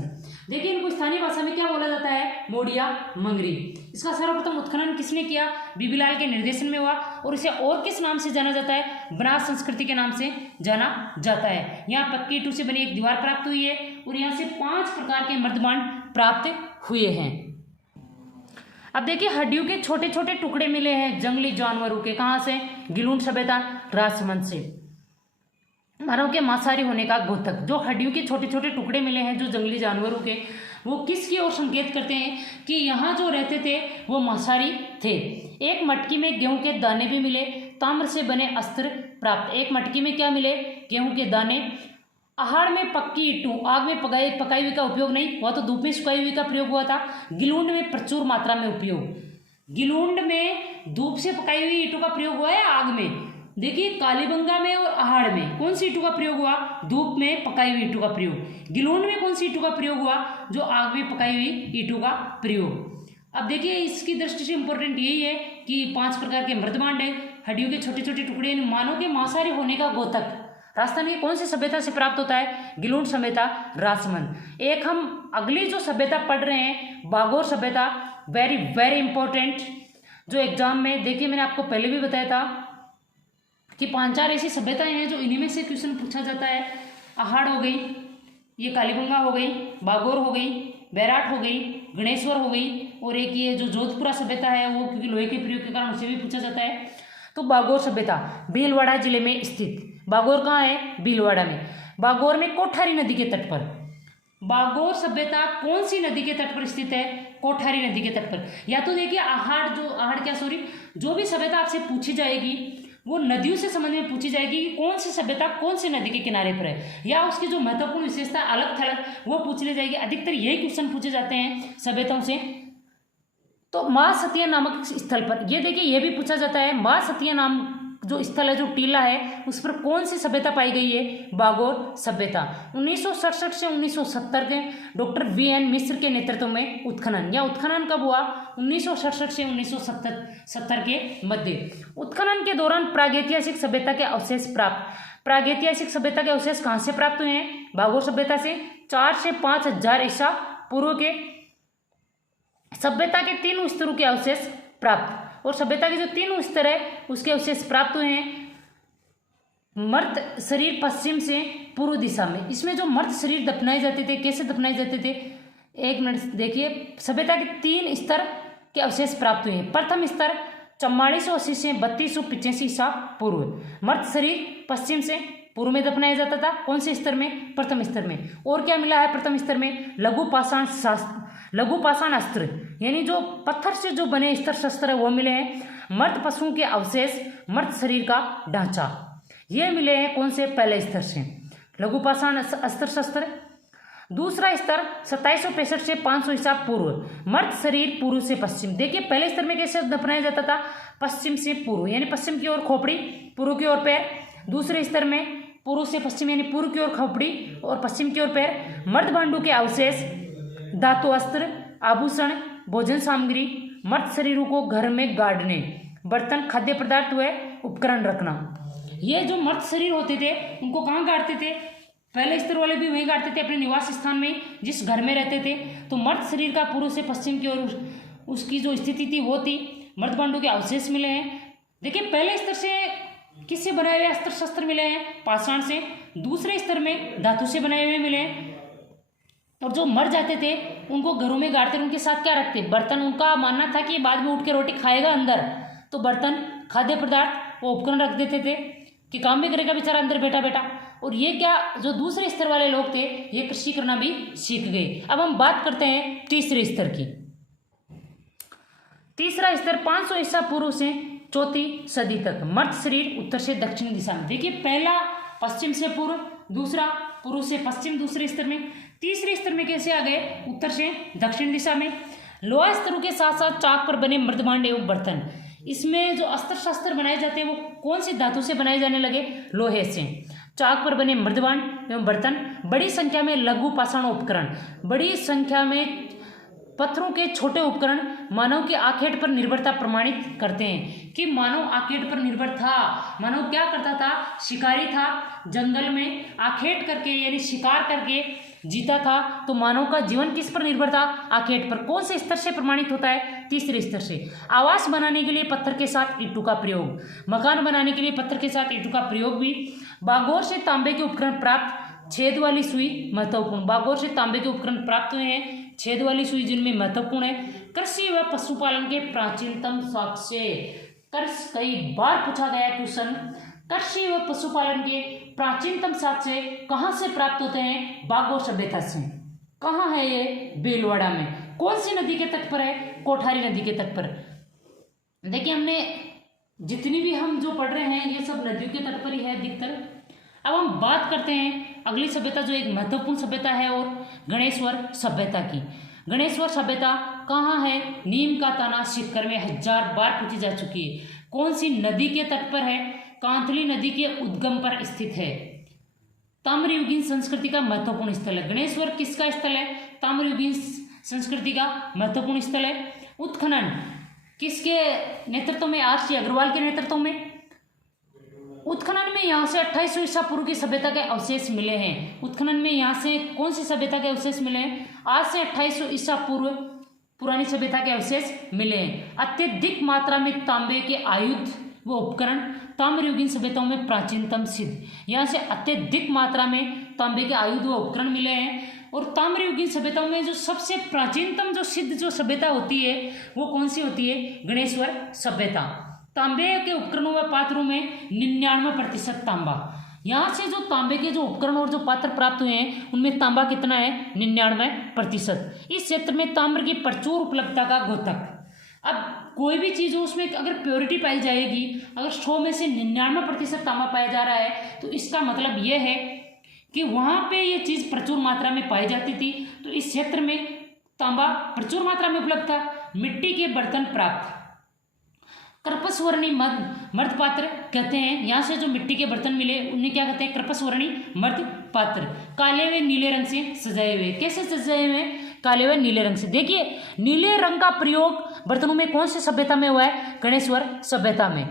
देखिए इनको स्थानीय भाषा में क्या बोला जाता है, मोडिया मंगरी। इसका सर्वप्रथम उत्खनन किसने किया, बीबीलाल के निर्देशन में हुआ। और इसे और किस नाम से जाना जाता है, बनास संस्कृति के नाम से जाना जाता है। यहाँ पक्की ईंटों से बनी एक दीवार प्राप्त हुई है और यहाँ से 5 प्रकार के मृदभांड प्राप्त हुए हैं। अब देखिए हड्डियों के छोटे छोटे टुकड़े मिले हैं जंगली जानवरों के, कहाँ से? गिलून सभ्यता, राजसमंद से। मानव के मांसाहारी होने का द्योतक, जो हड्डियों के छोटे छोटे टुकड़े मिले हैं जो जंगली जानवरों के, वो किसकी ओर संकेत करते हैं कि यहाँ जो रहते थे वो मांसाहारी थे। एक मटकी में गेहूं के दाने भी मिले, ताम्र से बने अस्त्र प्राप्त। एक मटकी में क्या मिले? गेहूं के दाने। आहार में पक्की ईंटों, आग में पकाई हुई का उपयोग नहीं हुआ, तो धूप में सुखाई हुई का प्रयोग हुआ था। गिलूंड में प्रचुर मात्रा में उपयोग। गिलूंड में धूप से पकाई हुई ईंटों का प्रयोग हुआ है आग में। देखिए कालीबंगा में और आहाड़ में कौन सी ईंटों का प्रयोग हुआ? धूप में पकाई हुई ईंटों का प्रयोग। गिलूंड में कौन सी ईंटों का प्रयोग हुआ? जो आग में पकाई हुई ईंटों का प्रयोग। अब देखिए इसकी दृष्टि से इंपॉर्टेंट यही है कि 5 प्रकार के मृदभांड है, हड्डियों के छोटे छोटे टुकड़े, मानव के मांसाहारी होने का द्योतक राजस्थान की कौन सी सभ्यता से प्राप्त होता है? गिलूंड सभ्यता, राजसमंद। एक हम अगली जो सभ्यता पढ़ रहे हैं बागोर सभ्यता, वेरी वेरी इंपॉर्टेंट, जो एग्जाम में देखिए मैंने आपको पहले भी बताया था कि 5-4 ऐसी सभ्यताएं हैं जो इन्हीं में से क्वेश्चन पूछा जाता है। आहाड़ हो गई, ये कालीबंगा हो गई, बागोर हो गई, बैराट हो गई, गणेश्वर हो गई, और एक ये जो जोधपुरा सभ्यता है वो क्योंकि लोहे के प्रयोग के कारण उसे भी पूछा जाता है। तो बागोर सभ्यता भीलवाड़ा जिले में स्थित। बागोर कहाँ है? भीलवाड़ा में। बागोर में कोठारी नदी के तट पर। बागोर सभ्यता कौन सी नदी के तट पर स्थित है? कोठारी नदी के तट पर। या तो देखिए जो भी सभ्यता आपसे पूछी जाएगी वो नदियों से संबंध में पूछी जाएगी कि कौन सी सभ्यता कौन से नदी के किनारे पर है, या उसकी जो महत्वपूर्ण विशेषता अलग थलग वो पूछ ली जाएगी। अधिकतर यही क्वेश्चन पूछे जाते हैं सभ्यताओं से। तो माँ सतिया नामक स्थल पर, ये देखिए ये भी पूछा जाता है, माँ सतिया नाम जो स्थल है, जो टीला है, उस पर कौन सी सभ्यता पाई गई है? बागोर सभ्यता। 1967 से 1970 के डॉक्टर VN मिश्र के नेतृत्व में उत्खनन, या उत्खनन कब हुआ? 1967 से 1970 के मध्य। उत्खनन के दौरान प्रागैतिहासिक सभ्यता के अवशेष प्राप्त। प्रागैतिहासिक सभ्यता के अवशेष कहाँ से प्राप्त हुए हैं? बागोर सभ्यता से। 4 से 5 हजार ईसा पूर्व के सभ्यता के 3 स्तरों के अवशेष प्राप्त, और सभ्यता के जो 3 स्तर है उसके अवशेष प्राप्त हुए हैं मर्त शरीर पश्चिम से पूर्व दिशा में। इसमें जो मर्त शरीर दफनाए जाते थे, कैसे दफनाए जाते थे? एक मिनट देखिए, सभ्यता के 3 स्तर के अवशेष प्राप्त हुए हैं। प्रथम स्तर 4480 से 3285 ईसा पूर्व, मर्त शरीर पश्चिम से पूर्व में दफनाया जाता था। कौन से स्तर में? प्रथम स्तर में। और क्या मिला है प्रथम स्तर में? लघु पाषाण अस्त्र, यानी जो पत्थर से जो बने स्तर शस्त्र है वो मिले हैं। मर्त पशुओं के अवशेष, मर्त शरीर का ढांचा, ये मिले हैं कौन से? पहले स्तर से लघु पाषाण अस्त्र शस्त्र। दूसरा स्तर 2765 से 500 ईसा पूर्व, मर्त शरीर पूर्व से पश्चिम। देखिए पहले स्तर में कैसे दफनाया जाता था? पश्चिम से पूर्व, यानी पश्चिम की ओर खोपड़ी, पूर्व की ओर पैर। दूसरे स्तर में पूर्व से पश्चिम, यानी पूर्व की ओर खोपड़ी और पश्चिम की ओर पैर। मर्द भांडू के अवशेष, धातु अस्त्र, आभूषण, भोजन सामग्री, मर्द शरीरों को घर में गाड़ने, बर्तन, खाद्य पदार्थ व उपकरण रखना। ये जो मर्द शरीर होते थे उनको कहाँ गाड़ते थे? पहले स्तर वाले भी वहीं गाड़ते थे, अपने निवास स्थान में, जिस घर में रहते थे। तो मर्द शरीर का पूर्व से पश्चिम की ओर उसकी जो स्थिति थी वो थी। मर्द भांडू के अवशेष मिले हैं। देखिए पहले स्तर से किससे बनाए हुए अस्त्र शस्त्र मिले हैं? पाषाण से। दूसरे स्तर में धातु से बनाए हुए मिले हैं। और जो मर जाते थे उनको घरों में गाड़ते, उनके साथ क्या रखते? बर्तन। उनका मानना था कि बाद में उठ के रोटी खाएगा अंदर, तो बर्तन, खाद्य पदार्थ, वो उपकरण रख देते थे कि काम भी करेगा बेचारा अंदर बैठा बैठा। और ये क्या, जो दूसरे स्तर वाले लोग थे ये कृषि करना भी सीख गए। अब हम बात करते हैं तीसरे स्तर की। तीसरा स्तर 500 ईसा पूर्व से 4वीं सदी तक, मर्द शरीर उत्तर से दक्षिण दिशा में। देखिए पहला पश्चिम से पूर्व, दूसरा पूर्व से पश्चिम दूसरे स्तर में। तीसरे स्तर में कैसे आ गए? उत्तर से दक्षिण दिशा में। लोहा स्तरों के साथ साथ चाक पर बने मृदभांड एवं बर्तन, इसमें जो अस्त्र शस्त्र बनाए जाते हैं वो कौन सी धातु से बनाए जाने लगे? लोहे से। चाक पर बने मृदभांड एवं बर्तन, बड़ी संख्या में लघु पाषाण उपकरण, बड़ी संख्या में पत्थरों के छोटे उपकरण मानव की आखेट पर निर्भरता प्रमाणित करते हैं कि मानव आखेट पर निर्भर था। मानव क्या करता था? शिकारी था, जंगल में आखेट करके यानी शिकार करके जीता था। तो मानव का जीवन किस पर निर्भर था? आखेट पर। कौन से स्तर से प्रमाणित होता है? तीसरे स्तर से। आवास बनाने के लिए पत्थर के साथ ईंटों का प्रयोग, मकान बनाने के लिए पत्थर के साथ ईंटों का प्रयोग भी। बागोर से तांबे के उपकरण प्राप्त, छेद वाली सुई महत्वपूर्ण। बागोर से तांबे के उपकरण प्राप्त हुए हैं, छेद वाली सुई जिनमें महत्वपूर्ण है। कृषि व पशुपालन के प्राचीनतम साक्ष्य। कई बार पूछा गया क्वेश्चन, कृषि व पशुपालन के प्राचीनतम साक्ष्य कहाँ से प्राप्त होते हैं? बागोर सभ्यता से। कहाँ है ये? भीलवाड़ा में। कौन सी नदी के तट पर है? कोठारी नदी के तट पर। देखिए, हमने जितनी भी हम जो पढ़ रहे हैं ये सब नदियों के तट पर ही है अधिकतर। अब हम बात करते हैं अगली सभ्यता जो एक महत्वपूर्ण सभ्यता है और गणेश्वर सभ्यता की। गणेश्वर सभ्यता कहाँ है? नीम का ताना सीकर में 1000 बार पूछी जा चुकी है। कौन सी नदी के तट पर है? कांतली नदी के उद्गम पर स्थित है। ताम्रयुगीन संस्कृति का महत्वपूर्ण स्थल है। गणेश्वर किसका स्थल है? ताम्रयुगीन संस्कृति का महत्वपूर्ण स्थल है। उत्खनन किसके नेतृत्व में? RC अग्रवाल के नेतृत्व में। उत्खनन में यहाँ से 2800 ईसा पूर्व की सभ्यता के अवशेष मिले हैं। उत्खनन में यहाँ से कौन सी सभ्यता के अवशेष मिले हैं? आज से 2800 ईसा पूर्व पुरानी सभ्यता के अवशेष मिले हैं। अत्यधिक मात्रा में तांबे के आयुध व उपकरण ताम्रयुगीन सभ्यताओं में प्राचीनतम सिद्ध। यहाँ से अत्यधिक मात्रा में तांबे के आयुध व उपकरण मिले हैं। और ताम्रयुगीन सभ्यताओं में जो सबसे प्राचीनतम जो सिद्ध जो सभ्यता होती है वो कौन सी होती है? गणेश्वर सभ्यता। तांबे के उपकरणों व पात्रों में 99% तांबा। यहाँ से जो तांबे के जो उपकरण और जो पात्र प्राप्त हुए हैं उनमें तांबा कितना है? 99%। इस क्षेत्र में ताम्र की प्रचुर उपलब्धता का द्योतक। अब कोई भी चीज़ हो उसमें अगर प्योरिटी पाई जाएगी, अगर 100 में से 99% तांबा पाया जा रहा है तो इसका मतलब यह है कि वहाँ पे ये चीज़ प्रचुर मात्रा में पाई जाती थी। तो इस क्षेत्र में तांबा प्रचुर मात्रा में उपलब्ध था। मिट्टी के बर्तन प्राप्त। कृपसवर्णी मर्द पात्र कहते हैं। यहाँ से जो मिट्टी के बर्तन मिले उन्हें क्या कहते हैं? कृपसवर्णी मर्द पात्र। काले व नीले रंग से सजाए हुए। कैसे सजाए हुए? काले व नीले रंग से। देखिए, नीले रंग का प्रयोग बर्तनों में कौन सी सभ्यता में हुआ है? गणेश्वर सभ्यता में।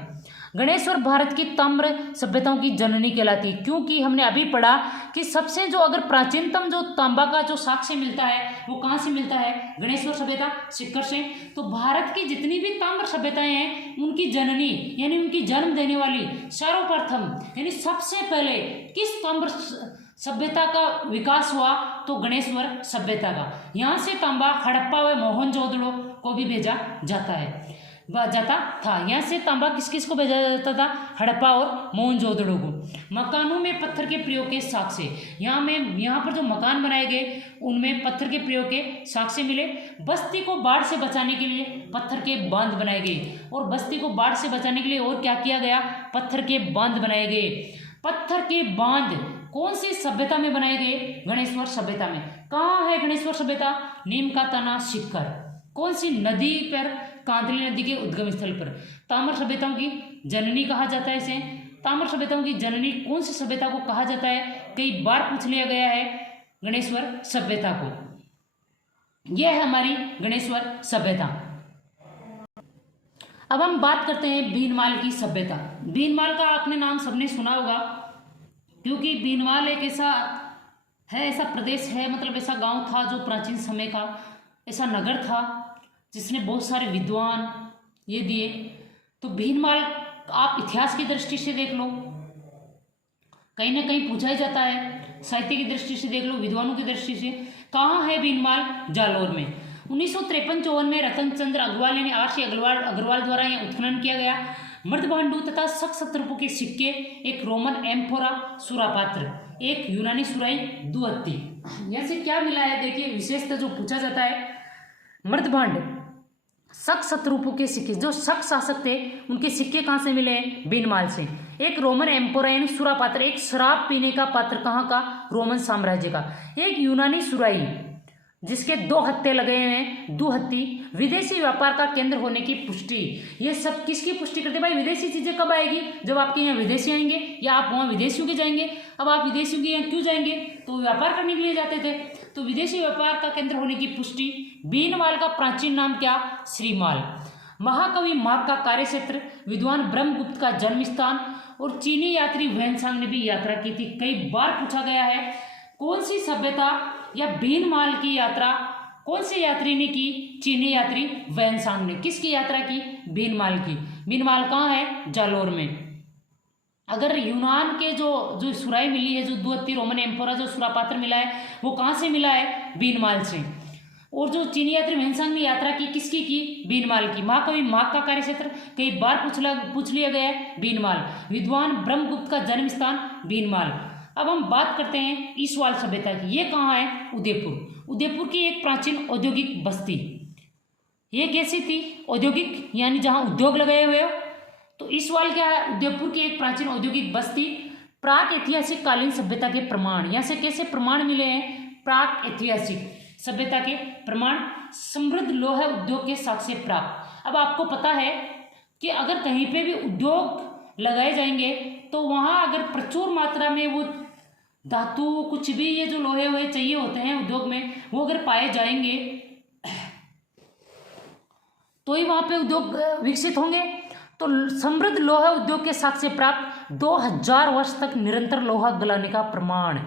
गणेश्वर भारत की ताम्र सभ्यताओं की जननी कहलाती है, क्योंकि हमने अभी पढ़ा कि सबसे जो अगर प्राचीनतम जो तांबा का जो साक्ष्य मिलता है वो कहाँ से मिलता है? गणेश्वर सभ्यता सीकर से। तो भारत की जितनी भी ताम्र सभ्यताएं हैं उनकी जननी यानी उनकी जन्म देने वाली सर्वप्रथम यानी सबसे पहले किस ताम्र सभ्यता का विकास हुआ? तो गणेश्वर सभ्यता का। यहाँ से तांबा हड़प्पा व मोहनजोदड़ो को भी भेजा जाता था। यहाँ से तांबा किस किस को भेजा जाता था? हड़प्पा और मोहनजोदड़ो को। मकानों में पत्थर के प्रयोग के साक्ष्य। यहाँ पर जो मकान बनाए गए उनमें पत्थर के प्रयोग के साक्ष्य मिले। बस्ती को बाढ़ से बचाने के लिए पत्थर के बांध बनाए गए। और बस्ती को बाढ़ से बचाने के लिए और क्या किया गया? पत्थर के बांध बनाए गए। पत्थर के बांध कौन सी सभ्यता में बनाए गए? गणेश्वर सभ्यता में। कहाँ है गणेश्वर सभ्यता? नीम का तना सीकर। कौन सी नदी पर? कांतली नदी के उद्गम स्थल पर। ताम्र सभ्यताओं की जननी कहा जाता है इसे। ताम्र सभ्यताओं की जननी कौन सी सभ्यता को कहा जाता है? कई बार पूछ लिया गया है गणेश्वर सभ्यता को। यह है हमारी गणेश्वर सभ्यता। अब हम बात करते हैं भीनमाल की सभ्यता। भीनमाल का आपने नाम सबने सुना होगा, क्योंकि भीनमाल एक ऐसा प्रदेश है, मतलब ऐसा गांव था जो प्राचीन समय का ऐसा नगर था जिसने बहुत सारे विद्वान ये दिए। तो भीनमाल आप इतिहास की दृष्टि से देख लो, कहीं ना कहीं पूछा ही जाता है। साहित्य की दृष्टि से देख लो, विद्वानों की दृष्टि से। कहाँ है भीनमाल? जालोर में। 1953-54 में रतन चंद्र अग्रवाल यानी RC अग्रवाल द्वारा यह उत्खनन किया गया। मृदभांडु तथा शक रूपों के सिक्के, एक रोमन एम्फोरा सुरापात्र, एक यूनानी सुराई दुहत्ती। यहाँ से क्या मिला है? देखिए, विशेषता जो पूछा जाता है, मृदभांड शक रूपों के सिक्के, जो शक शासक थे उनके सिक्के कहाँ से मिले हैं? भीनमाल से। एक रोमन एम्पोरा यानी सुरापात्र, एक शराब पीने का पात्र, कहाँ का? रोमन साम्राज्य का। एक यूनानी सुराई जिसके 2 हत्थे लगे हुए हैं, दुहत्ती। विदेशी व्यापार का केंद्र होने की पुष्टि। ये सब किसकी पुष्टि करते? भाई विदेशी चीजें कब आएगी? जब आपके यहाँ विदेशी आएंगे या आप वहाँ विदेशियों के जाएंगे। अब आप विदेशियों के यहाँ क्यों जाएंगे? तो व्यापार करने के लिए जाते थे। तो विदेशी व्यापार का केंद्र होने की पुष्टि। भीनमाल का प्राचीन नाम क्या? श्रीमाल। महाकवि माघ का कार्य क्षेत्र, विद्वान ब्रह्मगुप्त का जन्म स्थान और चीनी यात्री वैनसांग ने भी यात्रा की थी। कई बार पूछा गया है कौन सी सभ्यता या भीनमाल की यात्रा कौन से यात्री ने की? चीनी यात्री वैनसांग ने। किसकी यात्रा की? भीनमाल की। भीनमाल कहाँ है? जालोर में। अगर यूनान के जो सुराई मिली है, जो दुहत्ती रोमन एम्पोरा जो सुरापात्र मिला है, वो कहाँ से मिला है? भीनमाल से। और जो चीनी यात्री ह्वेनसांग ने यात्रा की, किसकी की? बीनमाल की। महाकवि माघ का कार्य क्षेत्र कई बार पूछ लिया गया है, बीनमाल। विद्वान ब्रह्मगुप्त का जन्म स्थान बीनमाल। अब हम बात करते हैं ईसवाल सभ्यता की। ये कहाँ है? उदयपुर। उदयपुर की एक प्राचीन औद्योगिक बस्ती। ये कैसी थी? औद्योगिक, यानी जहाँ उद्योग लगाए हुए हो। तो ईसवाल क्या है? उदयपुर की एक प्राचीन औद्योगिक बस्ती। प्राक ऐतिहासिक कालीन सभ्यता के प्रमाण, यहाँ से कैसे प्रमाण मिले हैं? प्राक ऐतिहासिक सभ्यता के प्रमाण, समृद्ध लोह उद्योग के साक्ष्य प्राप्त। अब आपको पता है कि अगर कहीं पे भी उद्योग लगाए जाएंगे तो वहाँ अगर प्रचुर मात्रा में वो धातु, कुछ भी ये जो लोहे वोहे चाहिए होते हैं उद्योग में, वो अगर पाए जाएंगे तो ही वहाँ पे उद्योग विकसित होंगे। तो समृद्ध लोहा उद्योग के साक्ष्य प्राप्त 2000 वर्ष तक निरंतर लोहा गलाने का प्रमाण।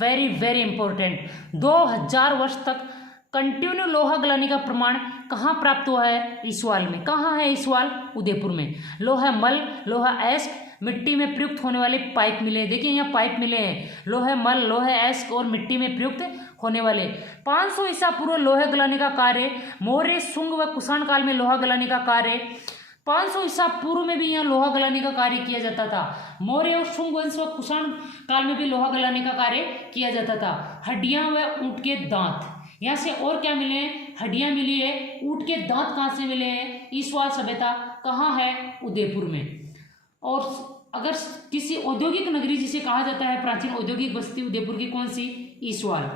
Very very important. 2000 वर्ष तक कंटिन्यू लोहा गलाने का प्रमाण कहाँ प्राप्त हुआ है? ईसवाल में। कहाँ है ईसवाल? उदयपुर में। लोहा मल, लोहा एस्क, मिट्टी में प्रयुक्त होने वाले पाइप मिले। देखिए यहाँ पाइप मिले हैं, लोहे मल, लोहे एस्क और मिट्टी में प्रयुक्त होने वाले। 500 ईसा पूर्व लोहे गलाने का कार्य, मौर्य, शुंग व कुषाण काल में लोहा गलाने का कार्य। 500 ईसा पूर्व में भी यहाँ लोहा गलाने का कार्य किया जाता था। मौर्य और शुंग वंश व कुषाण काल में भी लोहा गलाने का कार्य किया जाता था। हड्डियां व ऊंट के दांत, यहाँ से और क्या मिले हैं? हड्डियां मिली है। ऊंट के दांत कहाँ से मिले हैं? ईसवाल सभ्यता कहाँ है? उदयपुर में। और अगर किसी औद्योगिक नगरी जिसे कहा जाता है प्राचीन औद्योगिक बस्ती उदयपुर की, कौन सी? ईसवाल।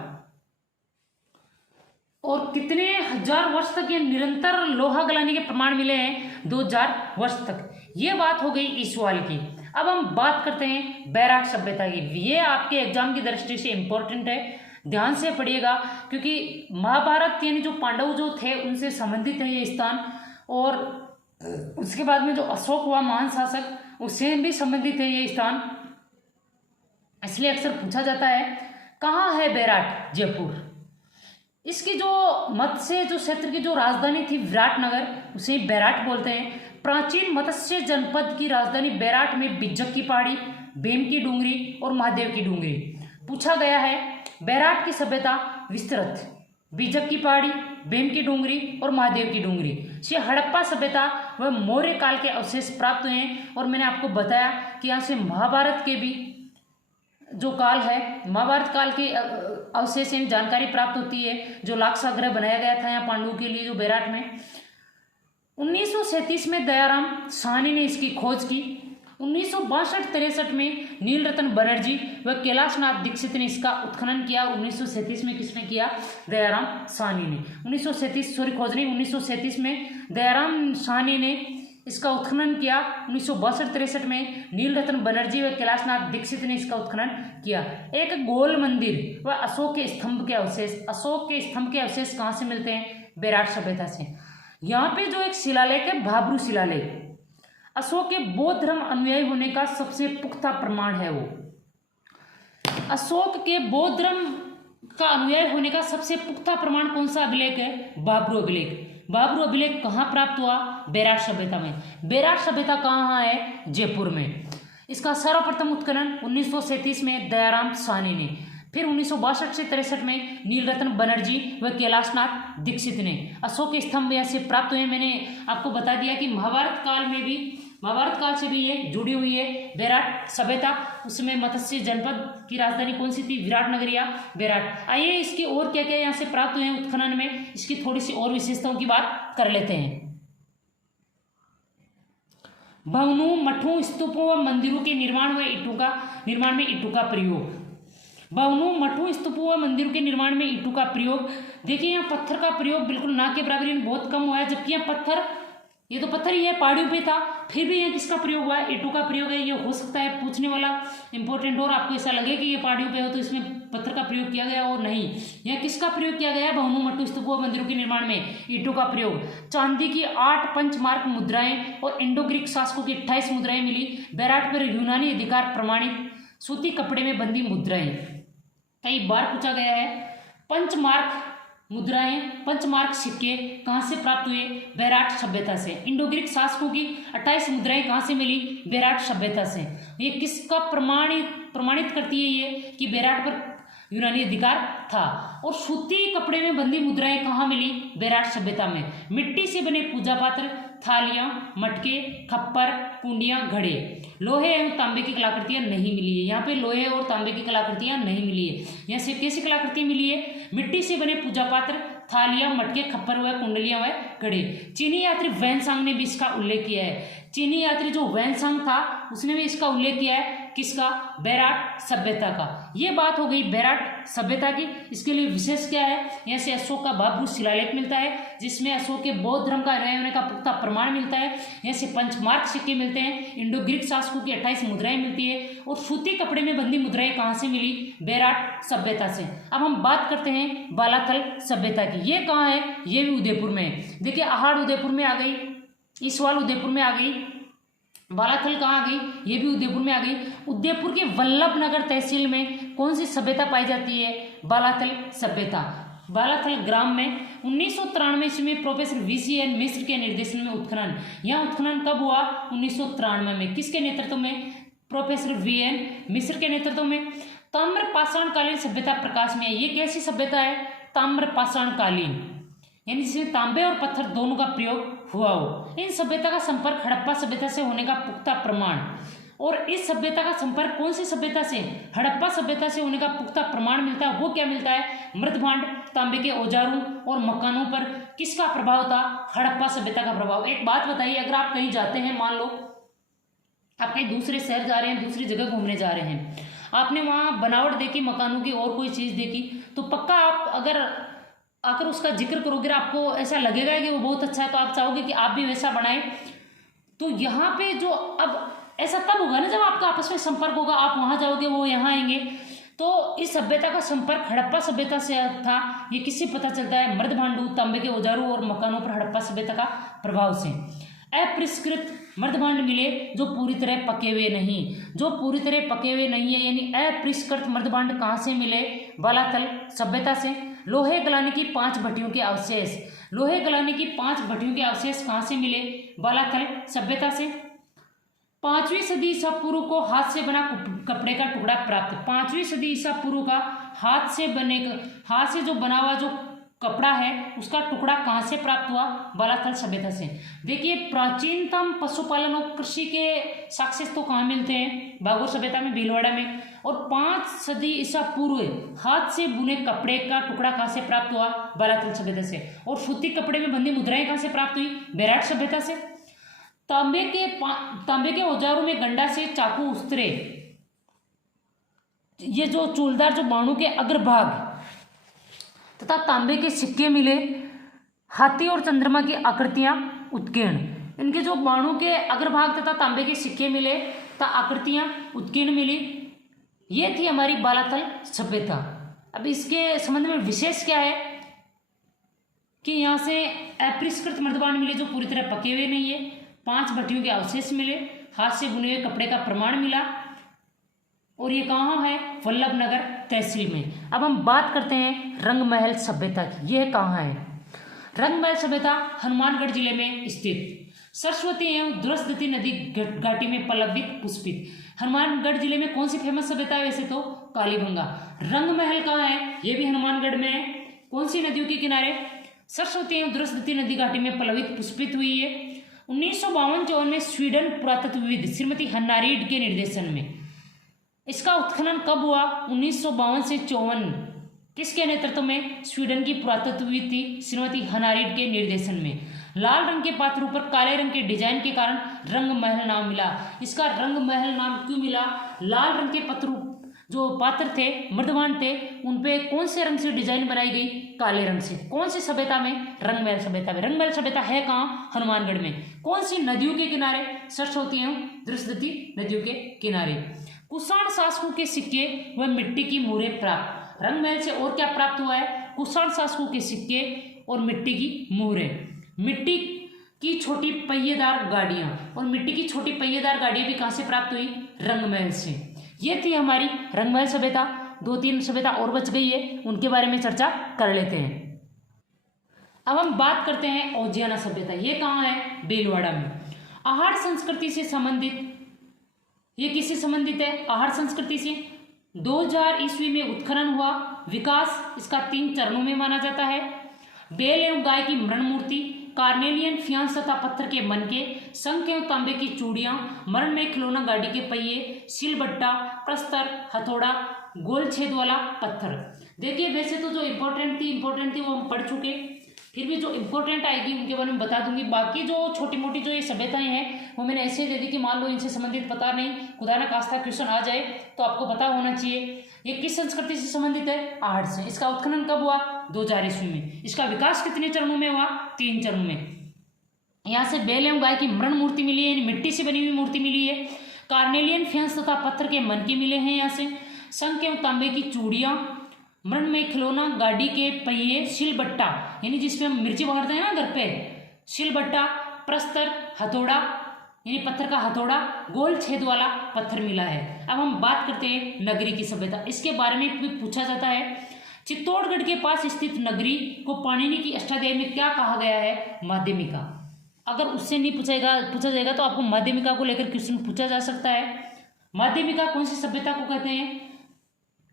और कितने हजार वर्ष तक ये निरंतर लोहा गलाने के प्रमाण मिले हैं? 2000 वर्ष तक। ये बात हो गई ईसवाल की। अब हम बात करते हैं बैराट सभ्यता की। ये आपके एग्जाम की दृष्टि से इंपॉर्टेंट है, ध्यान से पढ़िएगा, क्योंकि महाभारत यानी जो पांडव जो थे उनसे संबंधित है ये स्थान, और उसके बाद में जो अशोक हुआ महान शासक, उससे भी संबंधित है ये स्थान, इसलिए अक्सर पूछा जाता है। कहाँ है बैराट? जयपुर। इसकी जो मत्स्य जो क्षेत्र की जो राजधानी थी विराटनगर, उसे बैराट बोलते हैं। प्राचीन मत्स्य जनपद की राजधानी बैराट में बिज्जक की पहाड़ी, बेम की डूंगरी और महादेव की डूंगरी। पूछा गया है बैराट की सभ्यता विस्तृत, बिज्जक की पहाड़ी, बेम की डूंगरी और महादेव की डूंगरी से हड़प्पा सभ्यता व मौर्य काल के अवशेष प्राप्त हुए हैं। और मैंने आपको बताया कि यहाँ से महाभारत के भी जो काल है, महाभारत काल के अवशेष यानी जानकारी प्राप्त होती है। जो लाक्षागृह बनाया गया था यहाँ पांडवों के लिए जो बैराट में, 1937 में दयाराम साहनी ने इसकी खोज की। 1962-63 में नीलरतन बनर्जी व कैलाशनाथ दीक्षित ने इसका उत्खनन किया। 1937 में किसने किया? दयाराम साहनी ने। 1937 में दयाराम साहनी ने इसका उत्खनन किया। 1962-63 में नीलरतन बनर्जी व कैलाशनाथ दीक्षित ने इसका उत्खनन किया। एक गोल मंदिर व अशोक के स्तंभ के अवशेष, अशोक के स्तंभ के अवशेष कहाँ से मिलते हैं? बैराट सभ्यता से। यहाँ पे जो एक शिलालेख है भाब्रू शिलालेख, अशोक के बौद्ध धर्म अनुयायी होने का सबसे पुख्ता प्रमाण है। वो अशोक के बौद्ध धर्म का अनुयायी होने का सबसे पुख्ता प्रमाण कौन सा अभिलेख है? भाब्रू अभिलेख। भाब्रू अभिलेख कहाँ प्राप्त हुआ? बैराट सभ्यता में। बैराट सभ्यता कहाँ है? जयपुर में। इसका सर्वप्रथम उत्खनन 1937 में दयाराम साहनी ने, फिर 1962 से 63 में नीलरतन बनर्जी व कैलाशनाथ दीक्षित ने। अशोक के स्तंभ यहाँ से प्राप्त हुए। मैंने आपको बता दिया कि महाभारत काल से भी ये जुड़ी हुई है बैराट सभ्यता। उसमें मत्स्य जनपद की राजधानी कौन सी थी? विराटनगर या बैराट। आइए इसकी और क्या क्या यहाँ से प्राप्त हुए हैं उत्खनन में, इसकी थोड़ी सी और विशेषताओं की बात कर लेते हैं। भवनों, मठों, स्तूपों व मंदिरों के निर्माण में ईंटों का प्रयोग। भवनों, मठों, स्तूपों व मंदिरों के निर्माण में ईंटों का प्रयोग। देखिए यहाँ पत्थर का प्रयोग बिल्कुल ना के बराबर बहुत कम हुआ है, जबकि यहाँ पत्थर, ये तो पत्थर ही है, पहाड़ियों पे था, फिर भी यहाँ किसका प्रयोग हुआ है? ईंटों का प्रयोग है। ये हो सकता है पूछने वाला इंपॉर्टेंट, और आपको ऐसा लगे कि ये पहाड़ियों पे हो तो इसमें पत्थर का प्रयोग किया गया, और नहीं, यहाँ किसका प्रयोग किया गया है? भवनों, मठों, स्तूपों व मंदिरों के निर्माण में ईंटों का प्रयोग। चांदी की 8 पंचमार्क मुद्राएं और इंडो ग्रीक शासकों की 28 मुद्राएं मिली। बैराट पर यूनानी अधिकार प्रमाणित सूती कपड़े में बंधी मुद्राएं। कई बार पूछा गया है। पंचमार्क मुद्राएं, पंचमार्क सिक्के कहाँ से प्राप्त हुए? बैराट सभ्यता से। इंडो ग्रीक शासकों की 28 मुद्राएं कहाँ से मिली? बैराट सभ्यता से। ये किसका प्रमाणित करती है ये कि बैराट पर यूनानी अधिकार था। और सूती कपड़े में बंदी मुद्राएं कहाँ मिली? बेराट सभ्यता में। मिट्टी से बने पूजा पात्र, थालियां, मटके, खप्पर, कुंडियां, घड़े, लोहे एवं तांबे की कलाकृतियां नहीं मिली है। यहाँ पे लोहे और तांबे की कलाकृतियां नहीं मिली है। यहाँ से कैसी कलाकृति मिली है? मिट्टी से बने पूजा पात्र, थालियां, मटके, खप्पर व कुंडलियां व घड़े। चीनी यात्री वैनसांग ने भी इसका उल्लेख किया है। चीनी यात्री जो वैनसांग था उसने भी इसका उल्लेख किया है। किसका? बेराट सभ्यता का। ये बात हो गई बेराट सभ्यता की। इसके लिए विशेष क्या है? यहाँ से अशोक का भव्य शिलालेख मिलता है जिसमें अशोक के बौद्ध धर्म का रहे होने का पुख्ता प्रमाण मिलता है। यहाँ से पंचमार्क सिक्के मिलते हैं। इंडो ग्रीक शासकों की 28 मुद्राएं मिलती है। और सूती कपड़े में बंदी मुद्राएं कहाँ से मिली? बेराट सभ्यता से। अब हम बात करते हैं बालाथल सभ्यता की। ये कहाँ है? ये भी उदयपुर में है। देखिए अहाड़ उदयपुर में आ गई, ईसवाल उदयपुर में आ गई, बालाथल कहाँ आ गई? ये भी उदयपुर में आ गई। उदयपुर के वल्लभनगर तहसील में कौन सी सभ्यता पाई जाती है? बालाथल सभ्यता। बालाथल ग्राम में 1993 ईस्वी में प्रोफेसर VCN मिश्र के निर्देशन में उत्खनन। यहाँ उत्खनन कब हुआ? 1993 में। किसके नेतृत्व में? प्रोफेसर VN मिश्र के नेतृत्व में। ताम्र पाषाणकालीन सभ्यता प्रकाश में है। ये कैसी सभ्यता है? ताम्र पाषाणकालीन, यानी जिसमें तांबे और पत्थर दोनों का प्रयोग हुआ हो। इन सभ्यता का संपर्क हड़प्पा सभ्यता से होने का पुख्ता प्रमाण। और इस सभ्यता का संपर्क कौन सी सभ्यता से? हड़प्पा सभ्यता से होने का पुख्ता प्रमाण मिलता है। वो क्या मिलता है? मृदभांड, तांबे के औजारों और मकानों पर किसका प्रभाव था? हड़प्पा सभ्यता का प्रभाव। एक बात बताइए, अगर आप कहीं जाते हैं, मान लो आप कहीं दूसरे शहर जा रहे हैं, दूसरी जगह घूमने जा रहे हैं, आपने वहाँ बनावट देखी मकानों की और कोई चीज़ देखी, तो पक्का आप अगर आकर उसका जिक्र करोगे, आपको ऐसा लगेगा कि वो बहुत अच्छा है, तो आप चाहोगे कि आप भी वैसा बनाएं। तो यहाँ पे जो अब ऐसा तब होगा ना जब आपका आपस में संपर्क होगा, आप वहाँ जाओगे, वो यहाँ आएंगे। तो इस सभ्यता का संपर्क हड़प्पा सभ्यता से था। ये किससे पता चलता है? मृदभांडू, तांबे के औजारों और मकानों पर हड़प्पा सभ्यता का प्रभाव से। अपरिष्कृत मृदभांड मिले जो पूरी तरह पके हुए नहीं, जो पूरी तरह पके हुए नहीं है, यानी अपरिष्कृत मृदभांड कहाँ से मिले? बालाथल सभ्यता से। लोहे गलाने की 5 भट्टियों के अवशेष, लोहे गलाने की 5 भट्टियों के अवशेष कहाँ से मिले? बालाथल सभ्यता से। 5वीं सदी ईसा पूर्व को हाथ से बना कपड़े का टुकड़ा प्राप्त। 5वीं सदी ईसा पूर्व का हाथ से जो बना हुआ जो कपड़ा है उसका टुकड़ा कहाँ से प्राप्त हुआ? बालाथल सभ्यता से। देखिए प्राचीनतम पशुपालन और कृषि के साक्ष्य तो कहाँ मिलते हैं? बागोर सभ्यता में, भीलवाड़ा में। और 5 सदी ईसा पूर्व हाथ से बुने कपड़े का टुकड़ा कहाँ से प्राप्त हुआ? बालाथल सभ्यता से। और सूती कपड़े में बंदी मुद्राएं कहाँ से प्राप्त हुई? बेराट सभ्यता से। तांबे के औजारों में गंडा से चाकू, उस्तरे, ये जो चूलदार जो बाणों के अग्रभाग तथा तांबे के सिक्के मिले। हाथी और चंद्रमा की आकृतियां उत्कीर्ण, इनके जो बाणों के अग्रभाग तथा तांबे के सिक्के मिले तथा आकृतियां उत्कीर्ण मिली। ये थी हमारी बालाथल सभ्यता। अब इसके संबंध में विशेष क्या है कि यहाँ से अपरिष्कृत मृदभांड मिले जो पूरी तरह पके हुए नहीं है, 5 भट्टियों के अवशेष मिले, हाथ से बुने हुए कपड़े का प्रमाण मिला। और ये कहाँ है? वल्लभनगर तहसील में। अब हम बात करते हैं रंगमहल सभ्यता की। यह कहाँ है? रंगमहल सभ्यता हनुमानगढ़ जिले में स्थित सरस्वती एवं दुरस्वती नदी घाटी में पल्लवित पुष्पित। हनुमानगढ़ जिले में कौन सी फेमस सभ्यता है? वैसे तो कालीगंगा। रंगमहल कहाँ है? ये भी हनुमानगढ़ में है। कौन सी नदियों के किनारे? सरस्वती एवं दुरस्वती नदी घाटी में पल्लवित पुष्पित हुई है। 1952-54 में स्वीडन पुरातत्वविद श्रीमती हन्ना रीड के निर्देशन में। इसका उत्खनन कब हुआ? 1952 से 54। किसके नेतृत्व में? स्वीडन की पुरातत्वविद थी श्रीमती हन्ना रीड के निर्देशन में। लाल रंग के पात्रों पर काले रंग के डिजाइन के कारण रंगमहल नाम मिला। इसका रंगमहल नाम क्यों मिला? लाल रंग के पत्रों जो पात्र थे, मृदभांड थे, उनपे कौन से रंग से डिजाइन बनाई गई? काले रंग से। कौन सी सभ्यता में? रंगमहल सभ्यता में। रंगमहल सभ्यता है कहाँ? हनुमानगढ़ में। कौन सी नदियों के किनारे? सरस्वती एवं दुरस्वती नदियों के किनारे। कुषाण शासकों के सिक्के व मिट्टी की मुहरें प्राप्त। रंगमहल से और क्या प्राप्त हुआ है? कुषाण शासकों के सिक्के और मिट्टी की मुहरें। मिट्टी की छोटी पहिएदार गाड़ियां, और मिट्टी की छोटी पहिएदार गाड़ियां भी कहाँ से प्राप्त हुई? रंगमहल से। ये थी हमारी रंगमहल सभ्यता। 2-3 सभ्यता और बच गई है, उनके बारे में चर्चा कर लेते हैं। अब हम बात करते हैं औजियाना सभ्यता। ये कहाँ है? भीलवाड़ा में। आहार संस्कृति से संबंधित, ये किससे संबंधित है? आहार संस्कृति से। 2000 ईस्वी में उत्खनन हुआ। विकास इसका 3 चरणों में माना जाता है। बैल एवं गाय की मरण मूर्ति, कार्नेलियन फियांस तथा पत्थर के मनके, शंख एवं तांबे की चूड़ियां, मरण में खिलौना गाड़ी के पहिए, सिलबट्टा, प्रस्तर, हथौड़ा, गोल छेद वाला पत्थर। देखिए वैसे तो जो इम्पोर्टेंट थी वो हम पढ़ चुके, फिर भी जो इम्पोर्टेंट आएगी उनके बारे में बता दूंगी। बाकी जो छोटी मोटी जो ये सभ्यताएं हैं वो मैंने ऐसे दे दी कि मान लो इनसे संबंधित पता नहीं, खुदा ना खास्ता क्वेश्चन आ जाए तो आपको पता होना चाहिए। ये किस संस्कृति से संबंधित है? आहड़ से। इसका उत्खनन कब हुआ? 2000 ईस्वी में। इसका विकास कितने चरणों में हुआ? 3 चरणों में। यहाँ से बैल एवं गाय की मरण मूर्ति मिली है, मिट्टी से बनी हुई मूर्ति मिली है। कार्नेलियन फियांस तथा पत्थर के मनके मिले हैं यहाँ से। शंख एवं तांबे की चूड़ियां, मरण में खिलौना गाड़ी के पहिए, सिलबट्टा यानी जिसमें हम मिर्ची पकड़ते हैं ना घर पे, सिलबट्टा, प्रस्तर, हथौड़ा यानी पत्थर का हथौड़ा, गोल छेद वाला पत्थर मिला है। अब हम बात करते हैं नगरी की सभ्यता। इसके बारे में भी पूछा जाता है। चित्तौड़गढ़ के पास स्थित नगरी को पाणिनि की अष्टाध्यायी में क्या कहा गया है? माध्यमिका। अगर उससे नहीं पूछा जाएगा तो आपको माध्यमिका को लेकर क्वेश्चन पूछा जा सकता है। माध्यमिका कौन सी सभ्यता को कहते हैं?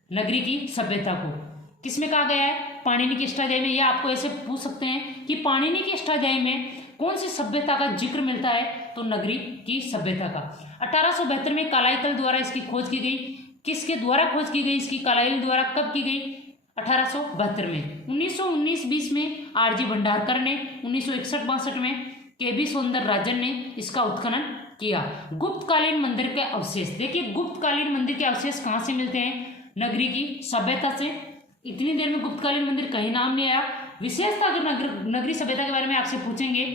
नगरी की सभ्यता को। किसमें कहा गया है? पाणिनि की अष्टाध्यायी में। या आपको ऐसे पूछ सकते हैं कि पाणिनि की अष्टाध्यायी में कौन सी सभ्यता का जिक्र मिलता है? तो नगरी की सभ्यता का। 1872 में कालाइतल द्वारा इसकी खोज की गई। किसके द्वारा खोज की गई इसकी? कालाइतल द्वारा। कब की गई? 1872 में। 1919-20 में आरजी भंडारकर ने, 1961-62 में केबी सौंदरराजन ने इसका उत्खनन किया। गुप्तकालीन मंदिर के अवशेष। देखिए गुप्तकालीन मंदिर के अवशेष कहाँ से मिलते हैं? नगरी की सभ्यता से। इतनी देर में गुप्तकालीन मंदिर कहीं नाम नहीं आया। विशेषता जो नगरी सभ्यता के बारे में आपसे पूछेंगे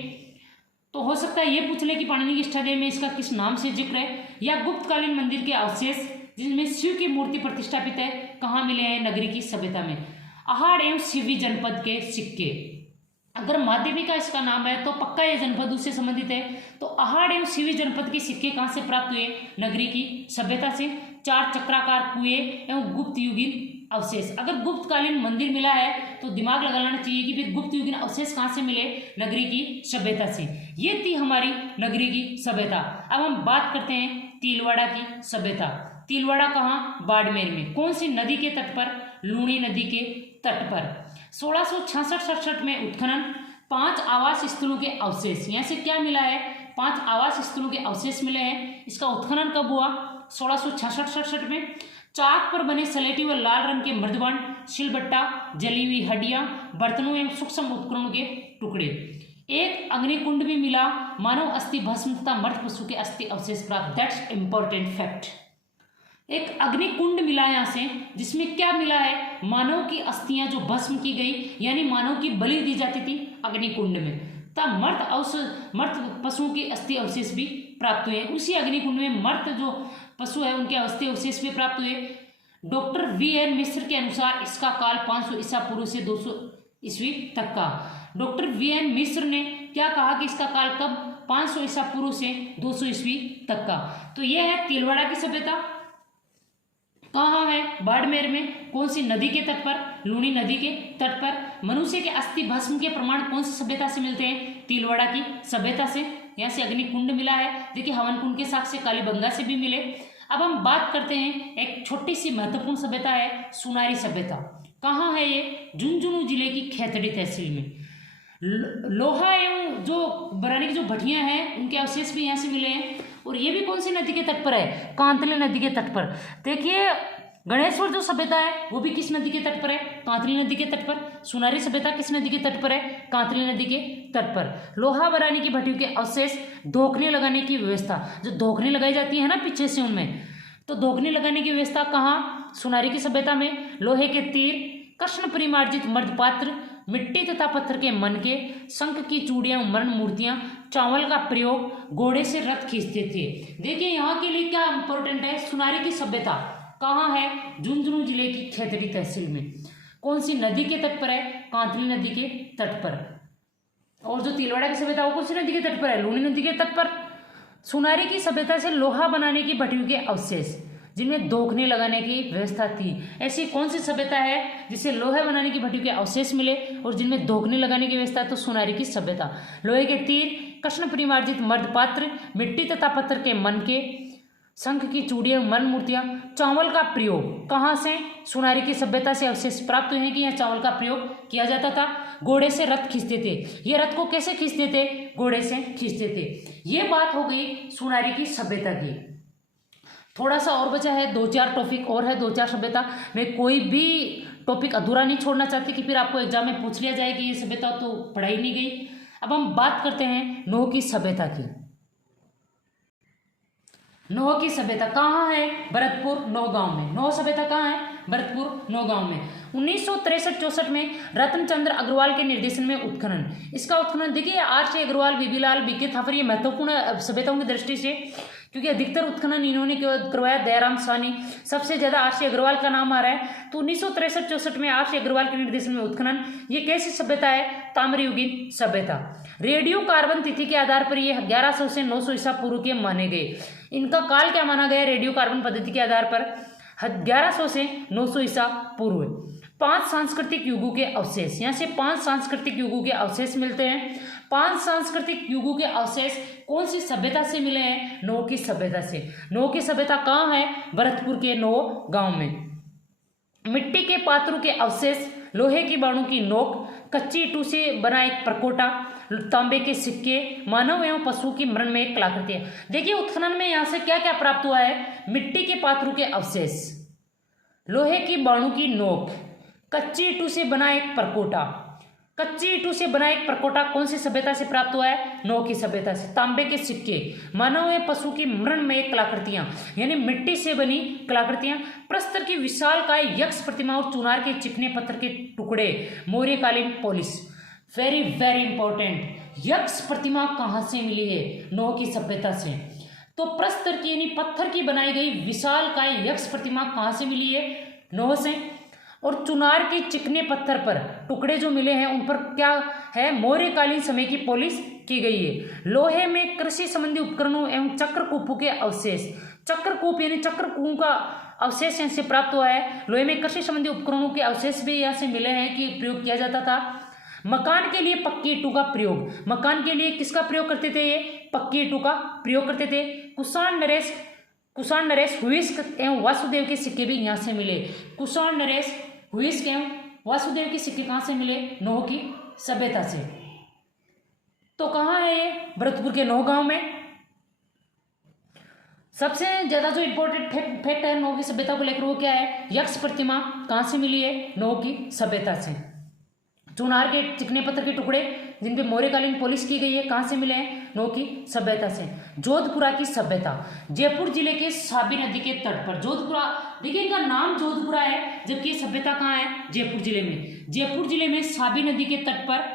तो हो सकता है ये पूछ ले कि पाणिनि की अष्टाध्यायी में इसका किस नाम से जिक्र है, या गुप्तकालीन मंदिर के अवशेष जिसमें शिव की मूर्ति प्रतिष्ठापित है कहाँ मिले हैं? नगरी की सभ्यता में। अहाड़ एवं सिवनी जनपद के सिक्के। अगर माध्यमिका इसका नाम है तो पक्का ये जनपद उससे संबंधित है। तो अहाड़ एवं सिवनी जनपद के सिक्के कहाँ से प्राप्त हुए? नगरी की सभ्यता से। 4 चक्राकार कुएं एवं गुप्त युगीन अवशेष। अगर गुप्तकालीन मंदिर मिला है तो दिमाग लगाना चाहिए कि फिर गुप्त युगीन अवशेष कहाँ से मिले? नगरी की सभ्यता से। ये थी हमारी नगरी की सभ्यता। अब हम बात करते हैं तिलवाड़ा की सभ्यता। तिलवाड़ा कहाँ? बाड़मेर में। कौन सी नदी के तट पर? लूणी नदी के तट पर। 1666-67 में उत्खनन। 5 आवास स्थलों के अवशेष। यहाँ से क्या मिला है? 5 आवास स्थलों के अवशेष मिले हैं। इसका उत्खनन कब हुआ? 1666-67 में। चाक पर बने सलेटी व लाल रंग के मृदबाण, सिलबट्टा, जली हुई हड्डियां, बर्तनों एवं सूक्ष्म उपकरणों के टुकड़े। एक अग्निकुंड भी मिला। मानव अस्थि भस्म तथा मृत पशु के अस्थि अवशेष प्राप्त। That's important fact. एक अग्निकुंड मिला यहाँ से, जिसमें क्या मिला है? मानव की अस्थियां जो भस्म की गई, यानी मानव की बलि दी जाती थी अग्निकुंड में। तब मृत पशुओं के अस्थि अवशेष भी प्राप्त हुए। उसी अग्निकुंड में मृत जो पशु है उनके अस्थि अवशेष भी प्राप्त हुए। डॉक्टर VN मिश्र के अनुसार इसका काल 500 ईसा पूर्व से 200 ईस्वी तक का। डॉक्टर VN मिश्र ने क्या कहा कि इसका काल कब? 500 ईसा पूर्व से 200 ईस्वी तक का। तो यह है तिलवाड़ा की सभ्यता। कहाँ है? बाड़मेर में। कौन सी नदी के तट पर? लूणी नदी के तट पर। मनुष्य के अस्थि भस्म के प्रमाण कौन सी सभ्यता से मिलते हैं? तिलवाड़ा की सभ्यता से। यहाँ से अग्निकुंड मिला है। देखिए हवन कुंड के साक्ष्य कालीबंगा से भी मिले। अब हम बात करते हैं एक छोटी सी महत्वपूर्ण सभ्यता है सुनारी सभ्यता। कहाँ है ये? झुंझुनू जिले की खेतड़ी तहसील में। लोहा एवं जो बनाने की जो भट्टियां हैं उनके अवशेष भी यहाँ से मिले हैं। और ये भी कौन सी नदी के तट पर है? कांतली नदी के तट पर। देखिए गणेश्वर जो सभ्यता है वो भी किस नदी के तट पर है? कांतली नदी के तट पर। सुनारी सभ्यता किस नदी के तट पर है? कांतली नदी के तट पर। लोहा बनाने की भट्टियों के अवशेष, धोखने लगाने की व्यवस्था, जो धोखने लगाई जाती है ना पीछे से उनमें, तो धोखने लगाने की व्यवस्था कहाँ? सुनारी की सभ्यता में। लोहे के तीर, कृष्ण परिमार्जित मर्दपात्र, मिट्टी तथा पत्थर के मनके, शंख की चूड़ियां, मरण मूर्तियां, चावल का प्रयोग, घोड़े से रथ खींचते थे। देखिए यहाँ के लिए क्या इंपॉर्टेंट है? सुनारी की सभ्यता कहाँ है? झुंझुनू जिले की खेतड़ी तहसील में। कौन सी नदी के तट पर है? कांतली नदी के तट पर। और जो तिलवाड़ा की सभ्यता वो कौन सी नदी के तट पर है? लूणी नदी के तट पर। सुनारी की सभ्यता से लोहा बनाने की भट्टियों के अवशेष जिनमें धोखने लगाने की व्यवस्था थी। ऐसी कौन सी सभ्यता है जिसे लोहे बनाने की भट्टियों के अवशेष मिले और जिनमें धोखने लगाने की व्यवस्था? तो सुनारी की सभ्यता। लोहे के तीर, कृष्ण परिमार्जित मर्दपात्र, मिट्टी तथा पत्थर के मनके, शंख की चूड़ियाँ, मन मूर्तियाँ। चावल का प्रयोग कहाँ से? सुनारी की सभ्यता से अवशेष प्राप्त हुए हैं कि यह चावल का प्रयोग किया जाता था। घोड़े से रथ खींचते थे, ये रथ को कैसे खींचते थे? घोड़े से खींचते थे। ये बात हो गई सुनारी की सभ्यता की। थोड़ा सा और बचा है, 2-4 टॉपिक और है, 2-4 सभ्यता। मैं कोई भी टॉपिक अधूरा नहीं छोड़ना चाहती कि फिर आपको एग्जाम में पूछ लिया जाए कि ये सभ्यता तो पढ़ाई नहीं गई। अब हम बात करते हैं नोह की सभ्यता की। नोह की सभ्यता कहाँ है? भरतपुर नौगांव में। नोह सभ्यता कहाँ है? भरतपुर नौगांव में। 1963-64 में रत्नचंद्र अग्रवाल के निर्देशन में उत्खनन। इसका उत्खनन देखिए, आर.सी. अग्रवाल, वीबी लाल, बीके थापर, ये महत्वपूर्ण सभ्यताओं की दृष्टि से, क्योंकि अधिकतर उत्खनन इन्होंने करवाया। दयाराम साहनी, सबसे ज्यादा आर.सी. अग्रवाल का नाम आ रहा है। तो 1963-64 में आर.सी. अग्रवाल के निर्देशन में उत्खनन। ये कैसी सभ्यता है? ताम्रयुगीन सभ्यता। रेडियो कार्बन तिथि के आधार पर ये 1100 से 900 ईसा पूर्व के माने गए। इनका काल क्या माना गया रेडियो कार्बन पद्धति के आधार पर? 1100 से 900 ईसा पूर्व। 5 सांस्कृतिक युगों के अवशेष, यहाँ से 5 सांस्कृतिक युगों के अवशेष मिलते हैं। 5 सांस्कृतिक युगों के अवशेष कौन सी सभ्यता से मिले हैं? नोह की सभ्यता से। नोह की सभ्यता कहाँ है? भरतपुर के नोह गांव में। मिट्टी के पात्रों के अवशेष, लोहे की बाणों की नोक, कच्ची ईंटों से बना एक परकोटा, तांबे के सिक्के, मानव एवं पशु की मृण में एक कलाकृति है। देखिए उत्खनन में यहाँ से क्या क्या प्राप्त हुआ है? मिट्टी के पात्रों के अवशेष, लोहे की बाणों की नोक, कच्ची ईंटों से बना एक परकोटा। कच्ची ईंटों से बना एक परकोटा कौन सी सभ्यता से प्राप्त हुआ है? नोह की सभ्यता से। तांबे के सिक्के, मानव एवं पशु की मृण में एक कलाकृतियां, यानी मिट्टी से बनी कलाकृतियां। प्रस्तर की विशालकाय यक्ष प्रतिमा और चुनार के चिकने पत्थर के टुकड़े, मौर्यकालीन पोलिस। वेरी वेरी इंपॉर्टेंट, यक्ष प्रतिमा कहाँ से मिली है? नोह की सभ्यता से। तो प्रस्तर की यानी पत्थर की बनाई गई विशालकाय यक्ष प्रतिमा कहाँ से मिली है? नोह से। और चुनार के चिकने पत्थर पर टुकड़े जो मिले हैं उन पर क्या है? मौर्यकालीन समय की पॉलिश की गई है। लोहे में कृषि संबंधी उपकरणों एवं चक्रकूपों के अवशेष, चक्रकूप यानी चक्रकूपों का अवशेष यहाँ से प्राप्त हुआ है। लोहे में कृषि संबंधी उपकरणों के अवशेष भी यहाँ से मिले हैं कि प्रयोग किया जाता था। मकान के लिए पक्की ईंटों का प्रयोग, मकान के लिए किसका प्रयोग करते थे? ये पक्की ईंटों का प्रयोग करते थे। कुषाण नरेश हुइस्क एवं वासुदेव के सिक्के भी यहाँ से मिले। कुषाण नरेश हुइस्क एवं वासुदेव के सिक्के कहाँ से मिले? नोह की सभ्यता से। तो कहाँ है ये? भरतपुर के नोह गांव में। सबसे ज्यादा जो इंपॉर्टेंट फैक्ट है नोह की सभ्यता को लेकर वो क्या है? यक्ष प्रतिमा कहाँ से मिली है? नोह की सभ्यता से। चुनार के चिकने पत्थर के टुकड़े जिन पे मौर्यकालीन पॉलिश की गई है कहाँ से मिले हैं? नोह की सभ्यता से। जोधपुरा की सभ्यता, जयपुर जिले के साबी नदी के तट पर। जोधपुरा, देखिए इनका नाम जोधपुरा है जबकि ये सभ्यता कहाँ है? जयपुर जिले में। जयपुर जिले में साबी नदी के तट पर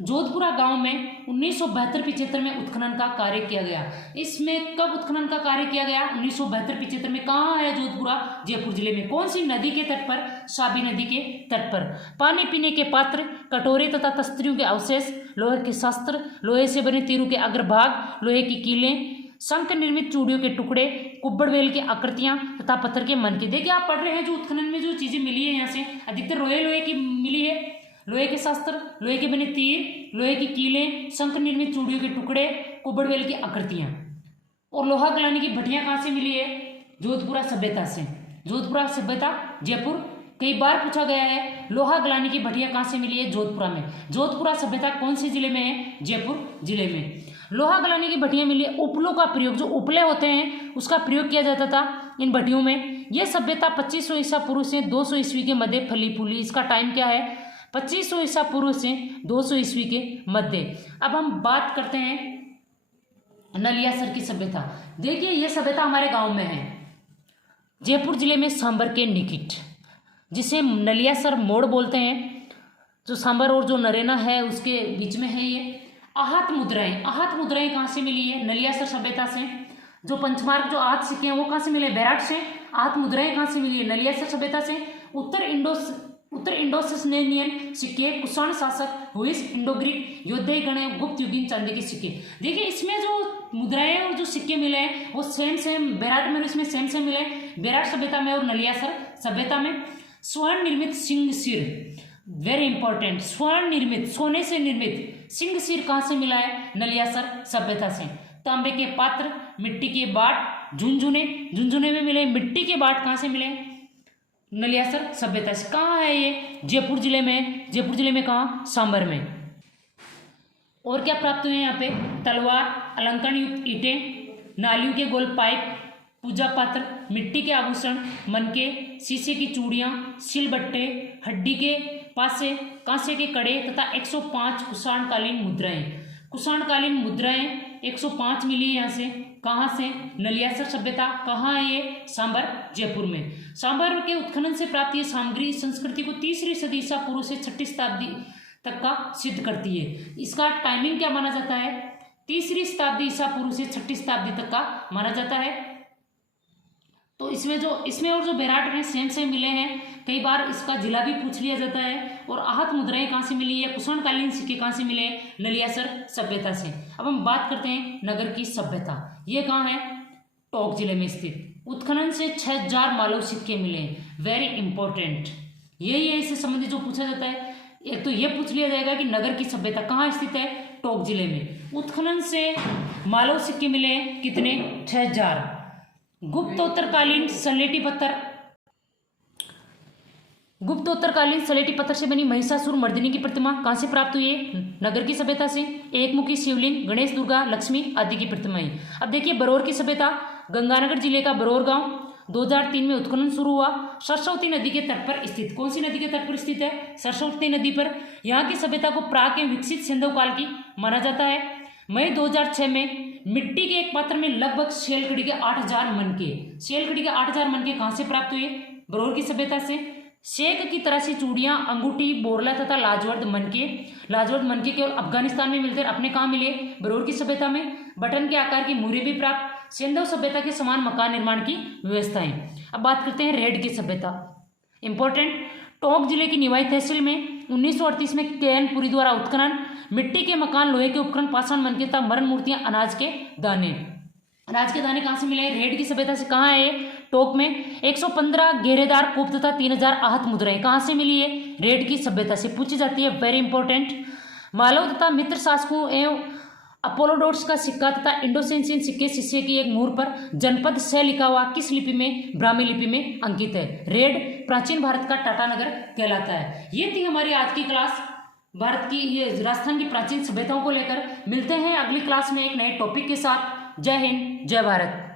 जोधपुरा गांव में 1972-75 में उत्खनन का कार्य किया गया। इसमें कब उत्खनन का कार्य किया गया? 1972-75 में। कहाँ है जोधपुरा? जयपुर जिले में। कौन सी नदी के तट पर? साबी नदी के तट पर। पानी पीने के पात्र, कटोरे तथा तस्त्रियों के अवशेष, लोहे के शस्त्र, लोहे से बने तीरों के अग्रभाग, लोहे की कीलें, शंख निर्मित चूड़ियों के टुकड़े, कुब्बड़ वेल की आकृतियां तथा पत्थर के मनके। देखिए आप पढ़ रहे हैं जो उत्खनन में जो चीजें मिली है यहाँ से अधिकतर लोहे की मिली है। लोहे के शस्त्र, लोहे के बने तीर, लोहे की कीलें, शंख निर्मित चूड़ियों के टुकड़े, कुब्बड़ वेल की आकृतियां। और लोहा गलाने की भट्टियां कहाँ से मिली है? जोधपुरा सभ्यता से। जोधपुरा सभ्यता जयपुर। कई बार पूछा गया है लोहा गलाने की भट्टियां कहाँ से मिली है? जोधपुरा में। जोधपुरा सभ्यता कौन से जिले में है? जयपुर जिले में। लोहा गलाने की भट्टियां मिली है। उपलों का प्रयोग, जो उपले होते हैं उसका प्रयोग किया जाता था इन भट्टियों में। यह सभ्यता 2500 ईसा पूर्व से 200 ईस्वी के मध्य फली फूली। इसका टाइम क्या है? 2500 ईसा पूर्व से 200 ईस्वी के मध्य। अब हम बात करते हैं नलियासर की सभ्यता। देखिए यह सभ्यता हमारे गांव में है, जयपुर जिले में सांबर के निकट, जिसे नलियासर मोड़ बोलते हैं। जो सांबर और जो नरेना है उसके बीच में है ये। आहत मुद्राएं, आहत मुद्राएं कहाँ से मिली है? नलियासर सभ्यता से। जो पंचमार्क जो आहत सिक्के हैं वो कहाँ से मिले? बैराट से। आहत मुद्राएं कहाँ से मिली है? नलियासर सभ्यता से। उत्तर इंडोसिनेनियन सिक्के, कुषाण शासक, हुइस्क, इंडो ग्रीक, योद्धे गण, गुप्त युगीन चांदी के सिक्के। देखिए इसमें जो मुद्राएं और जो सिक्के मिले हैं वो सेम बैराट में इसमें सेम मिले, बैराट सभ्यता में और नलियासर सभ्यता में। स्वर्ण निर्मित सिंह सिर, वेरी इंपॉर्टेंट, स्वर्ण निर्मित, सोने से निर्मित सिंह सिर कहाँ से मिला है? नलियासर सभ्यता से। तांबे के पात्र, मिट्टी के बाट, झुनझुने, झुनझुने में मिले। मिट्टी के बाट कहाँ से मिले? नलियासर सभ्यता से। कहाँ है ये? जयपुर जिले में। जयपुर जिले में कहाँ? सांबर में। और क्या प्राप्त हुए यहाँ पे? तलवार, अलंकरण युक्त ईंटें, नालियों के गोल पाइप, पूजा पात्र, मिट्टी के आभूषण, मनके, शीशे की चूड़ियाँ, सिलबट्टे, हड्डी के पासे, कांसे के कड़े तथा 105 कुषाणकालीन मुद्राएं। कुषाणकालीन मुद्राएं 105 मिली यहाँ से। कहाँ से? नलियासर सभ्यता। कहाँ है ये? सांबर, जयपुर में। सांबर के उत्खनन से प्राप्त ये सामग्री संस्कृति को 3री सदी ईसा पूर्व से 6ठी शताब्दी तक का सिद्ध करती है। इसका टाइमिंग क्या माना जाता है? 3री शताब्दी ईसा पूर्व से 6ठी शताब्दी तक का माना जाता है। तो इसमें और जो बेराट हैं सेम मिले हैं। कई बार इसका जिला भी पूछ लिया जाता है। और आहत मुद्राएं कहाँ से मिली है? कुषाणकालीन सिक्के कहाँ से मिले? नलियासर सभ्यता से। अब हम बात करते हैं नगर की सभ्यता। ये कहाँ है? टोंक जिले में स्थित। उत्खनन से 6000 मालव सिक्के मिले। Very important. यही है इससे संबंधित जो पूछा जाता है। एक तो ये पूछ लिया जाएगा कि नगर की सभ्यता कहाँ स्थित है? टोंक जिले में। उत्खनन से मालव सिक्के मिले कितने? 6000। गुप्तोत्तरकालीन सलेटी पत्थर। गुप्तोत्तरकालीन सलेटी पत्थर से बनी महिषासुर मर्दिनी की प्रतिमा कहाँ से प्राप्त हुई है? नगर की सभ्यता से। एक मुखी शिवलिंग, गणेश, दुर्गा, लक्ष्मी आदि की प्रतिमाएं। अब देखिए बरौर की सभ्यता। गंगानगर जिले का बरौर गांव 2003 में उत्खनन शुरू हुआ। सरस्वती नदी के तट पर स्थित। कौन सी नदी के तट पर स्थित है? सरस्वती नदी पर। यहाँ की सभ्यता को प्राक एवं विकसित सिंधु काल की माना जाता है। मई 2006 में मिट्टी के एक पात्र में लगभग शैलखड़ी के 8000 मनके। शैलखड़ी के 8000 मनके कहाँ से प्राप्त हुए? बरौर की सभ्यता से। शेख की तरह से चूड़ियां, अंगूठी, बोरला तथा लाजवर्द मनके केवल अफगानिस्तान में मिलते हैं। अपने कहाँ मिले? बरौर की सभ्यता में। बटन के आकार की मुहरें भी प्राप्त। सिंधु सभ्यता के समान मकान निर्माण की व्यवस्थाएं। अब बात करते हैं रेड की सभ्यता। इंपॉर्टेंट। टोंक जिले की निवाई तहसील में 1938 में कैनपुरी द्वारा उत्खनन। मिट्टी के मकान, लोहे के उपकरण, पाषाण मनके तथा मरण मूर्तियां, अनाज के दाने। अनाज के दाने कहाँ से मिले? रेड की सभ्यता से। कहाँ है ये? टोंक में। 115 घेरेदार कूप तथा 3000 आहत मुद्राएं कहाँ से मिली है? रेड की सभ्यता से पूछी जाती है। Very important. मालव तथा मित्र शासकों एवं अपोलोडोट्स का सिक्का तथा इंडोसेंसियन सिक्के शीशे की एक मुहर पर जनपद से लिखा हुआ किस लिपि में? ब्राह्मी लिपि में अंकित है। रेड प्राचीन भारत का टाटानगर कहलाता है। ये थी हमारी आज की क्लास भारत की, ये राजस्थान की प्राचीन सभ्यताओं को लेकर। मिलते हैं अगली क्लास में एक नए टॉपिक के साथ। जय हिंद, जय भारत।